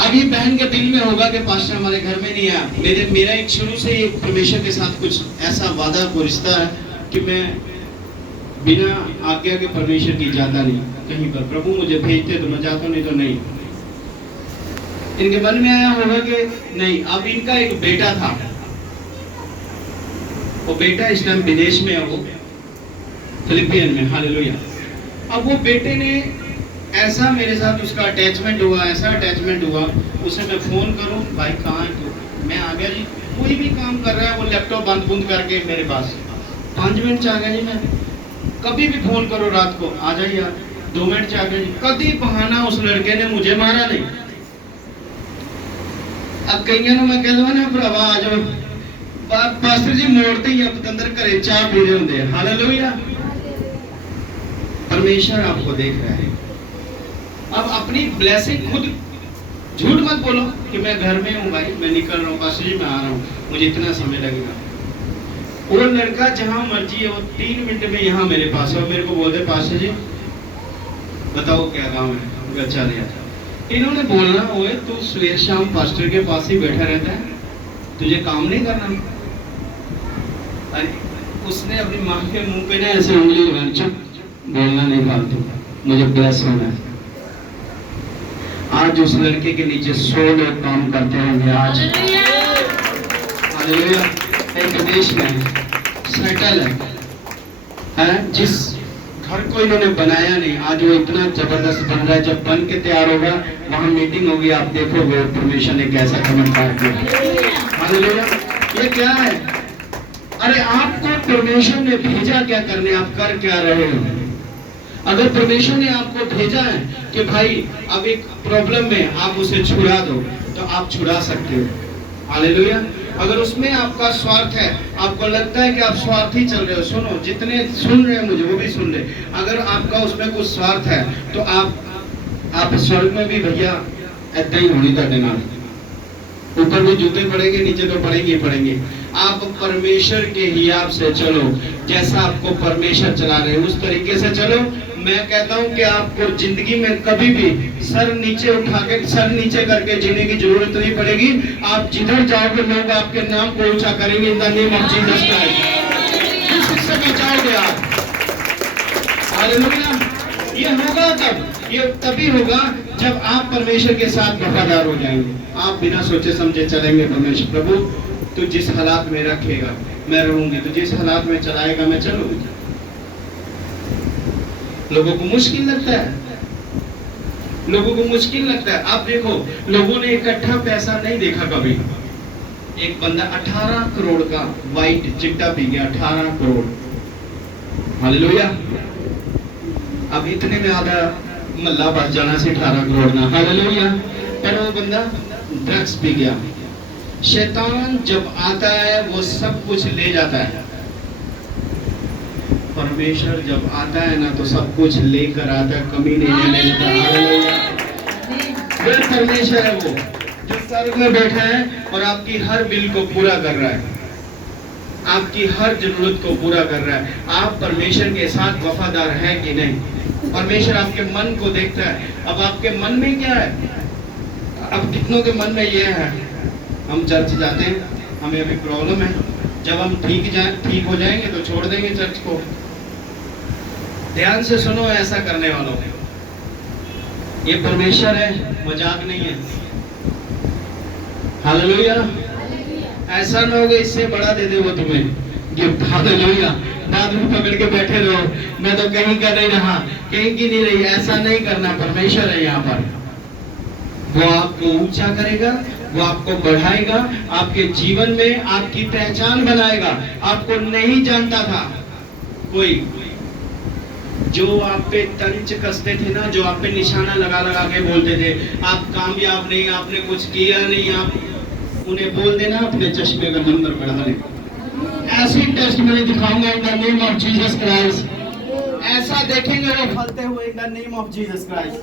अब ये बहन के दिल में होगा कि पास्टर हमारे घर में नहीं आया। मेरा एक शुरू से एक परमेश्वर के साथ कुछ ऐसा वादा को रिश्ता है कि मैं बिना आज्ञा के परमेश्वर की जाता नहीं कहीं पर। प्रभु मुझे भेजते तो मैं जाता, नहीं तो नहीं। इनके मन में आया होगा कि नहीं। अब इनका एक बेटा था, वो बेटा इस टाइम विदेश में है, वो फिलिपियन में। हालेलुया। अब वो बेटे ने ऐसा मेरे साथ उसका अटैचमेंट हुआ, ऐसा अटैचमेंट हुआ, उसे मैं फोन करूं, भाई कहाँ है तू? मैं आ गया जी। कोई भी काम कर रहा है, वो लैपटॉप बंद बंद करके मेरे पास 5 मिनट से आ गया जी। मैं कभी भी फोन करो रात को, आ जाइए यार, 2 मिनट से आ गया जी। कभी बहाना उस लड़के ने मुझे मारा नहीं। अब कहीं ना मैं कह दूंगा ना भरावा आ जाओ, पास्टर जी मोड़ते ही अंदर करे चाह पी रहे होंगे। हालेलुया। परमेश्वर आपको देख रहा है। अब अपनी ब्लेसिंग खुद, झूठ मत बोलो कि मैं घर में हूँ भाई, मैं निकल रहा हूँ, पास्टर जी मैं आ रहा हूँ, मुझे इतना समय लगेगा। वो लड़का जहां मर्जी है, वो 3 मिनट में यहाँ मेरे पास है। मेरे को बोलते पास्टर जी बताओ क्या काम है, अच्छा नहीं आता। इन्होंने बोलना हुए तू सुबह शाम पास्टर के पास ही बैठा रहता है, तुझे काम नहीं करना। अरे उसने अपनी माँ के मुंह पे ना ऐसे उंगली लगाई, चुप बोलना नहीं फालतू, मुझे ब्लेस होना है। आज उस लड़के के नीचे 100 लोग काम करते होंगे आज। हालेलुया। एक देश में सेटल है, जिस घर को इन्होंने बनाया नहीं, आज वो इतना जबरदस्त बन रहा है। जब बन के तैयार होगा, वहां मीटिंग होगी, आप देखोगे परमेश्वर ने कैसा चमत्कार किया। हालेलुया। ये क्या है? अरे आपको परमेश्वर ने भेजा क्या करने, आप कर क्या रहे हो? अगर परमेश्वर ने आपको भेजा है कि भाई अब एक प्रॉब्लम में आप उसे छुड़ा दो, तो आप छुड़ा सकते हो। हालेलुया। अगर उसमें आपका स्वार्थ है, आपको लगता है कि आप स्वार्थी चल रहे हो, सुनो, जितने सुन रहे हैं मुझे वो भी सुन ले। अगर आपका उसमें कुछ स्वार्थ है तो आप स्वर्ग में भी भैया ऐसा ही होनी ताड़े नाल, ऊपर भी जूते पड़ेंगे, नीचे तो पड़ेंगे ही पड़ेंगे। आप परमेश्वर के हिसाब से चलो, जैसा आपको परमेश्वर चला रहे उस तरीके से चलो। मैं कहता हूं कि आपको जिंदगी में कभी भी सर नीचे उठा के, सर नीचे करके जीने की जरूरत नहीं पड़ेगी। आप जिधर जाओगे लोग आपके नाम को ऊंचा करेंगे। इन the name of Jesus Christ किससे बचाओगे आप? हालेलुया। ये होगा तब, ये तभी होगा जब आप परमेश्वर के साथ वफादार हो जाएंगे। आप बिना सोचे समझे चलेंगे। परमेश्वर प्रभु तू जिस हालात में रखेगा मैं रहूंगी, तो जिस हालात में चलाएगा मैं चलूंगी। लोगों को मुश्किल लगता है, लोगों को मुश्किल लगता है। आप देखो, लोगों ने इकट्ठा पैसा नहीं देखा कभी। एक बंदा 18 करोड़ का वाइट चिट्टा पी गया, 18 करोड़। हालेलुया। अब इतने में आधा मल्ला बच जाना से 18 करोड़ ना। हालेलुया। पर वो बंदा ड्रग्स पी गया। शैतान जब आता है वो सब कुछ ले जाता है। परमेश्वर जब आता है ना तो सब कुछ लेकर आता है, कमी नहीं लेता। वो परमेश्वर है, वो जो स्वर्ग में बैठा है और आपकी हर बिल को पूरा कर रहा है, आपकी हर जरूरत को पूरा कर रहा है। आप परमेश्वर के साथ वफादार हैं कि नहीं? परमेश्वर आपके मन को देखता है। अब आपके मन में क्या है? अब कितनों के मन में ये है, हम चर्च जाते हैं, हमें अभी प्रॉब्लम है, जब हम ठीक हो जाएंगे तो छोड़ देंगे चर्च को। ध्यान से सुनो ऐसा करने वालों, ये परमेश्वर है, मजाक नहीं है। हालेलुया। ऐसा ना होगा इससे बड़ा दे दे वो तुम्हें गिफ्ट। हालेलुया। बाद में पकड़ के बैठे रहो, मैं तो कहीं का नहीं रहा, कहीं की नहीं रही। ऐसा नहीं करना। परमेश्वर है यहाँ पर, वो आपको ऊंचा करेगा, वो आपको बढ़ाएगा, आपके जीवन में आपकी पहचान बनाएगा। आपको नहीं जानता था कोई, जो आप पे तंज कसते थे ना, जो आप पे निशाना लगा लगा के बोलते थे आप कामयाब नहीं, आपने कुछ किया नहीं, आप उन्हें बोल देना अपने चश्मे का नंबर बढ़ा ले। ऐसी टेस्टमनी दिखाऊंगा इन the name of Jesus Christ. ऐसा देखेंगे वो फलते हुए इन the name of Jesus Christ.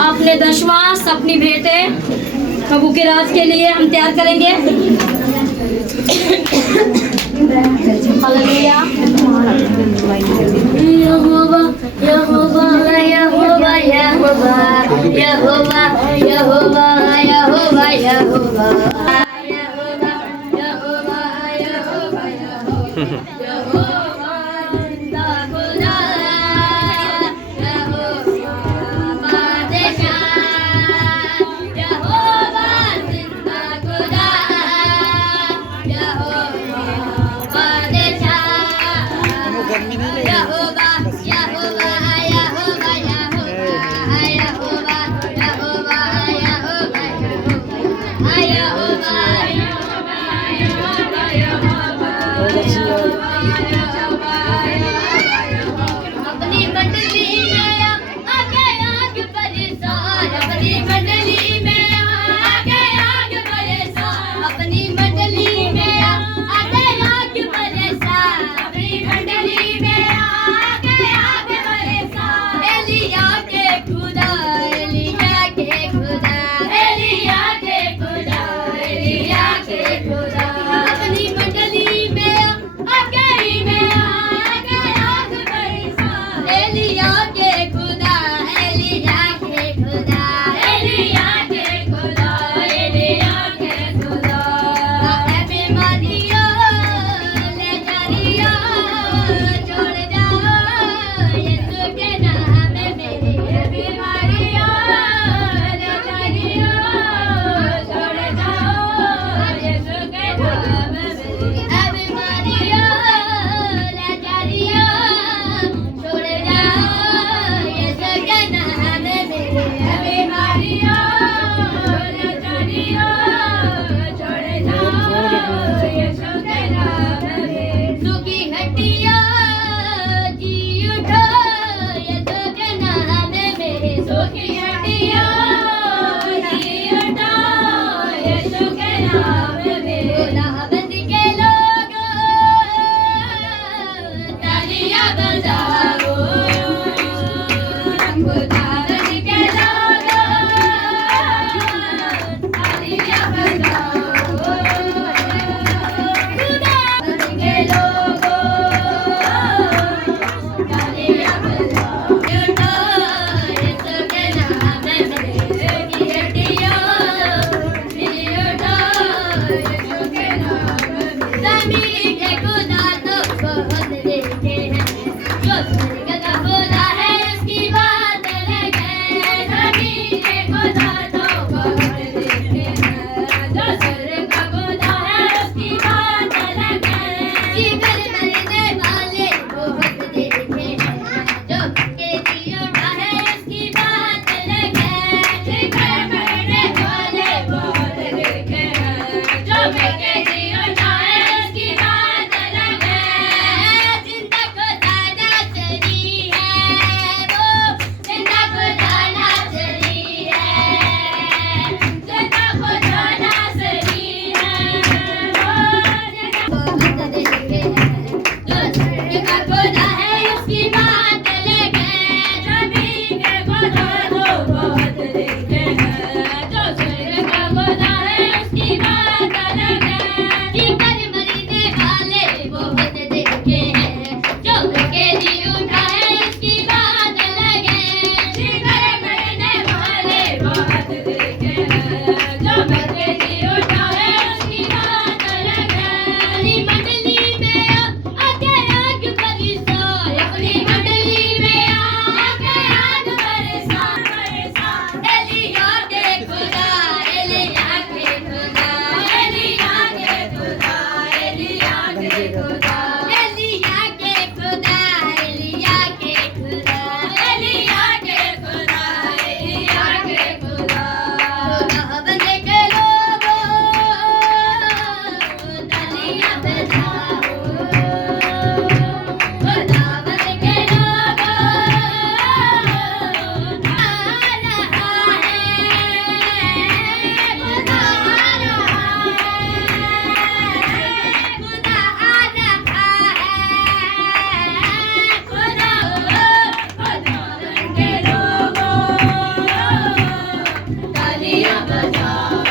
अपने दशवास अपनी भेंटे प्रभु के राज के लिए हम तैयार करेंगे। हालेलुया। यहोवा यहोवा यहोवा यहोवा यहोवा यहोवा यहोवा यहोवा Yeah. बजाओ खुदावन के लोगो तालियां बजाओ खुदावन के लोगो तालियां बजाओ उठो यीशु के नाम में की हड्डियों मिली उठो यीशु के नाम में ज़मीन के खुदा तो बहुत देखे हैं जो स्वर्ग का खुदा है उसकी बात अलग है ज़मीन के खुदा तो बहुत देखे हैं जो स्वर्ग का खुदा है उसकी बात अलग है जीवन मरने वाले बहुत देखे हैं जो के जी उठा है उसकी बात अलग है जीवन मरने वाले बहुत देखे हैं जो के जी उठा है उसकी बात अलग है जिंदा खुदा नाचरी है वो जिंदा खुदा नाचरी है जिंदा खुदा नाचरी है वो बहुत देखे हैं जो स्वर्ग का खुदा है उसकी बात अलग है ज़मीन के खुदा तो बहुत देखे हैं जो स्वर्ग का खुदा है उसकी बात अलग है जीवन मरने वाले बहुत देखे हैं जो के जी उठा है उसकी बात अलग है जीवन मरने वाले बहुत देखे हैं जो के जी उठा है उसकी बात अलग है अपनी मंडली में आके आग बरसा अपनी मंडली में आके आग बरसा एलिया के खुदा एलिया के खुदा एलिया के खुदा एलिया के खुदा एलिया के खुदा एलिया के खुदा एलिया के खुदा एलिया के खुदा खुदावन के लोगो तालियां बजाओ खुदावन के लोगो आ रहा है खुदा आ रहा है खुदा आ रहा है खुदा खुदावन के लोगो तालियां बजाओ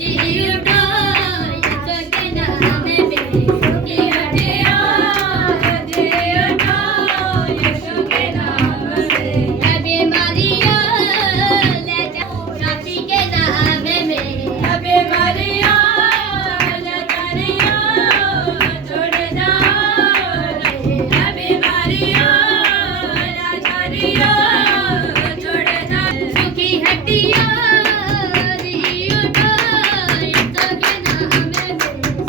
जी उठो यीशु के नाम में की हड्डियों जी उठो यीशु के नाम से अबे मारियो ले जाओ शाफी के नाम में अबे मारियो ले जानियो छोड़ जाओ अबे मारियो ले जानियो छोड़ जाओ सुखी हड्डियों जी उठो यीशु के नाम में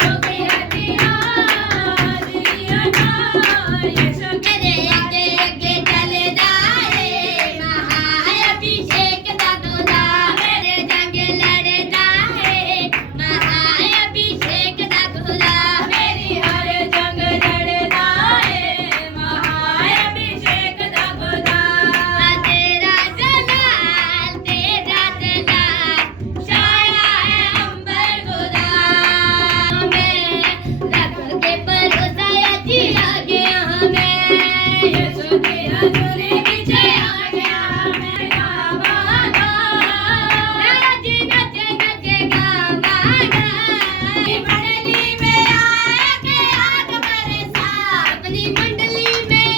सुखी हड्डियों जी उठो यीशु के आगे आगे चले जाए महाअभिषेक दा दूल्हा मेरे जंग लड़ जाए महाअभिषेक दा दूल्हा मेरी हर जंग लड़ जाए महाअभिषेक दा दूल्हा तेरा जलाल छाया है अंबर खुदा में रख के भरोसा जी आ गया हमें यीशु की हजूरी पीछे आ गया हमें गावागा मेरा जी नचे नचे गावागा मंडली में आके आग बरसा अपनी मंडली में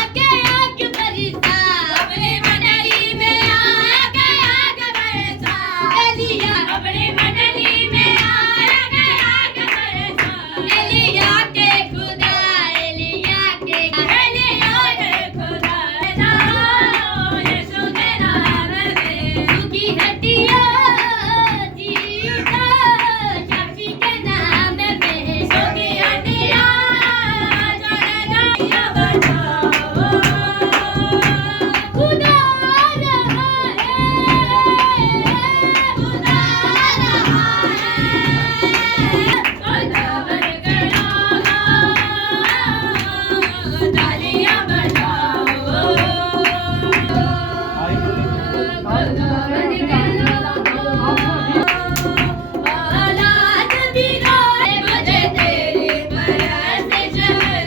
आके आग बरसा अपनी मंडली में आके आग बरसा एलिया अपनी मंडली में आके आग बरसा एलिया के खुदा एलिया के खुदा जाओ यीशु के नाम में सुखी हड्डियों जी उठो शाफी के नाम में सुखी हड्डियों जोड़े तालियां बजाओ खुदा आ रहा है खुदा आ रहा है खुदावन के लोगो तालियां बजाओ खुदावन के लोगो औलाद भी रोए मुझे तेरी परस्तिश में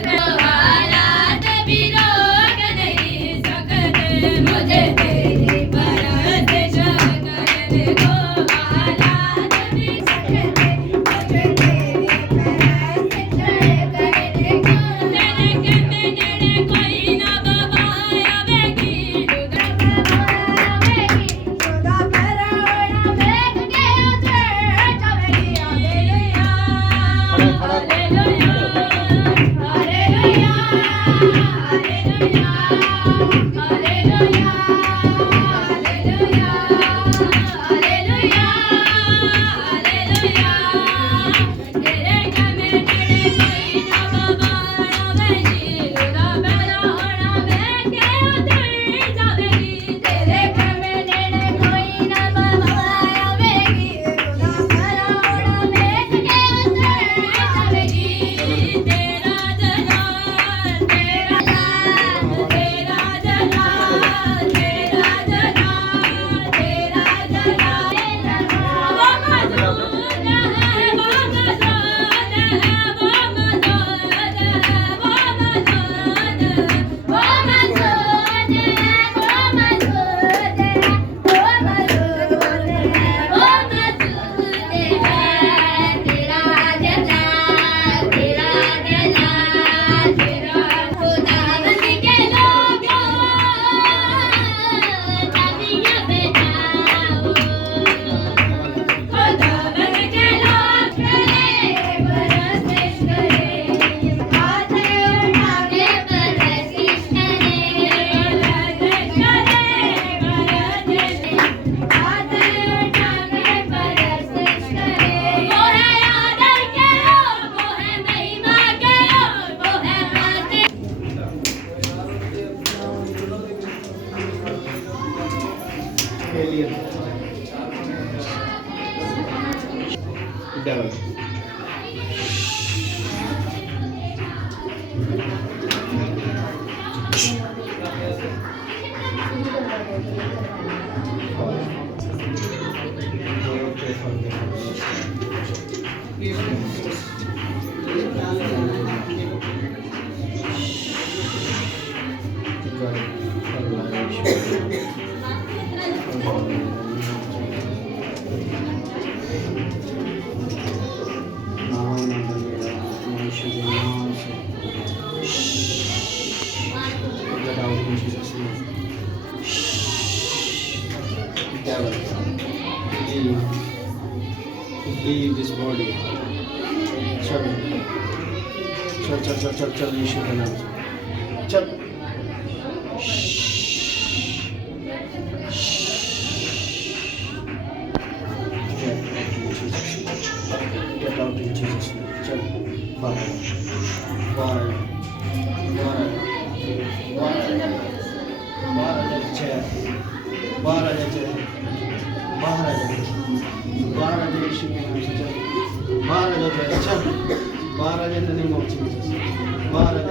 Double. Leave this body. Chal, you should announce. Chal. Get out in Jesus' name. Chal. Bye. Maharaj in the name of Jesus. Maharaj.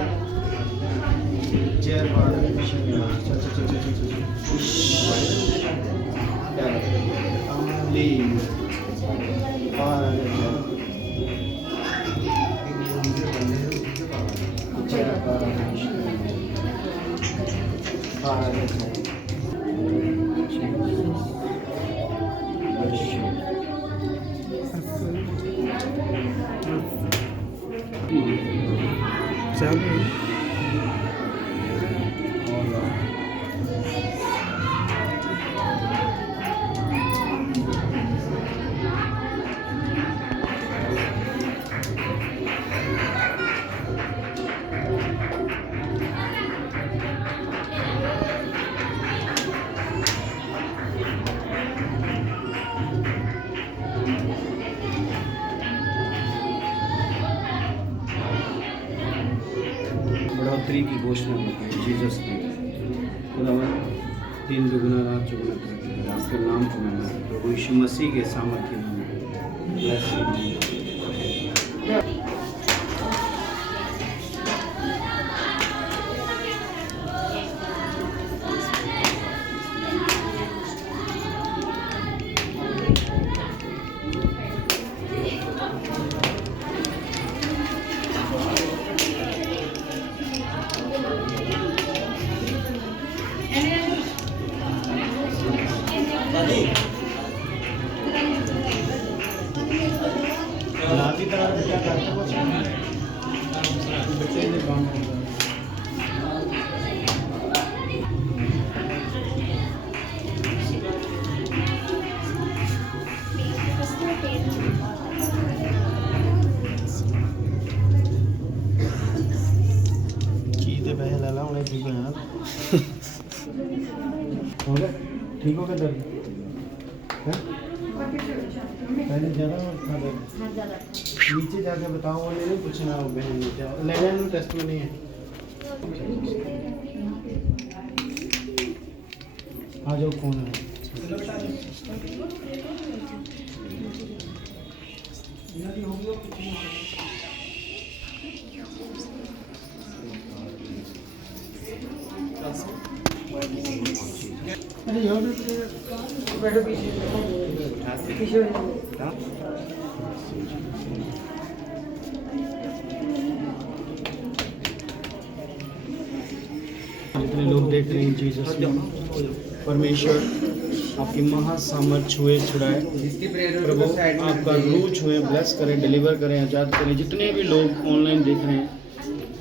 Jai Maharaj. Leave. Maharaj. Jai Maharaj. Maharaj. बढ़ोतरी की घोषणा बताई जीसस ने। खुदावन 3 दुगुना रात चौगुना करके आपके नाम को मैं प्रभु यीशु मसीह के सामर्थ्य में ब्लेस करूं। ठीक हो गया दर्द? पहले ज़्यादा था दर्द? नीचे जाके बताओ, वो नहीं पूछना बहन ने क्या लेना टेस्ट में नहीं है। आ जाओ, कौन है? अरे यहाँ बैठो पीछे जितने लोग देख रहे हैं जीसस में परमेश्वर आपकी महासामर्थ छुए छुड़ाए, प्रभु आपका रूह छुए, ब्लेस करें, डिलीवर करें, आजाद करें। जितने भी लोग ऑनलाइन देख रहे हैं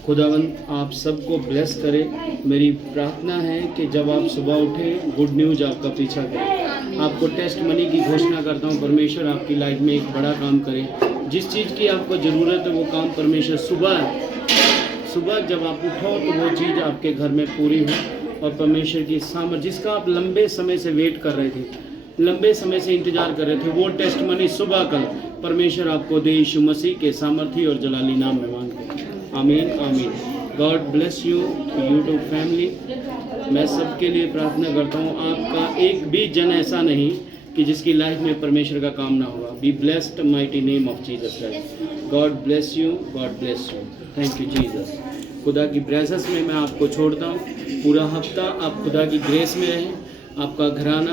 खुदावंद आप सबको ब्लेस करें। मेरी प्रार्थना है कि जब आप सुबह उठें गुड न्यूज़ आपका पीछा करें। आपको टेस्ट मनी की घोषणा करता हूँ, परमेश्वर आपकी लाइफ में एक बड़ा काम करे। जिस चीज़ की आपको ज़रूरत है वो काम परमेश्वर सुबह जब आप उठो तो वो चीज़ आपके घर में पूरी हो। और परमेश्वर की सामर्थ जिसका आप लंबे समय से वेट कर रहे थे, लंबे समय से इंतजार कर रहे थे, वो टेस्ट मनी सुबह कल परमेश्वर आपको दे, यीशु मसीह के सामर्थी और जलाली नाम में मांग के आमीन आमीन। God bless you YouTube family. मैं सबके लिए प्रार्थना करता हूँ, आपका एक भी जन ऐसा नहीं कि जिसकी लाइफ में परमेश्वर का काम ना होगा। B blessed mighty name of Jesus Christ. God bless you, God bless you. Thank you Jesus. खुदा की प्रेजेंस में मैं आपको छोड़ता हूँ। पूरा हफ्ता आप खुदा की ग्रेस में रहें, आपका घराना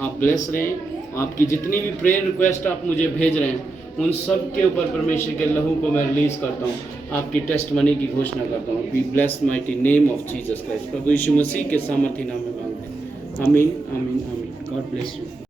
आप ब्लेस रहें। आपकी जितनी भी प्रेयर रिक्वेस्ट आप मुझे भेज रहे हैं उन सब के ऊपर परमेश्वर के लहू को मैं रिलीज़ करता हूँ, आपकी टेस्ट मनी की घोषणा करता हूँ। Be blessed mighty name of Jesus Christ. प्रभु यीशु मसीह के सामर्थी नाम में मांगते हैं। आमीन आमीन आमीन। God bless you.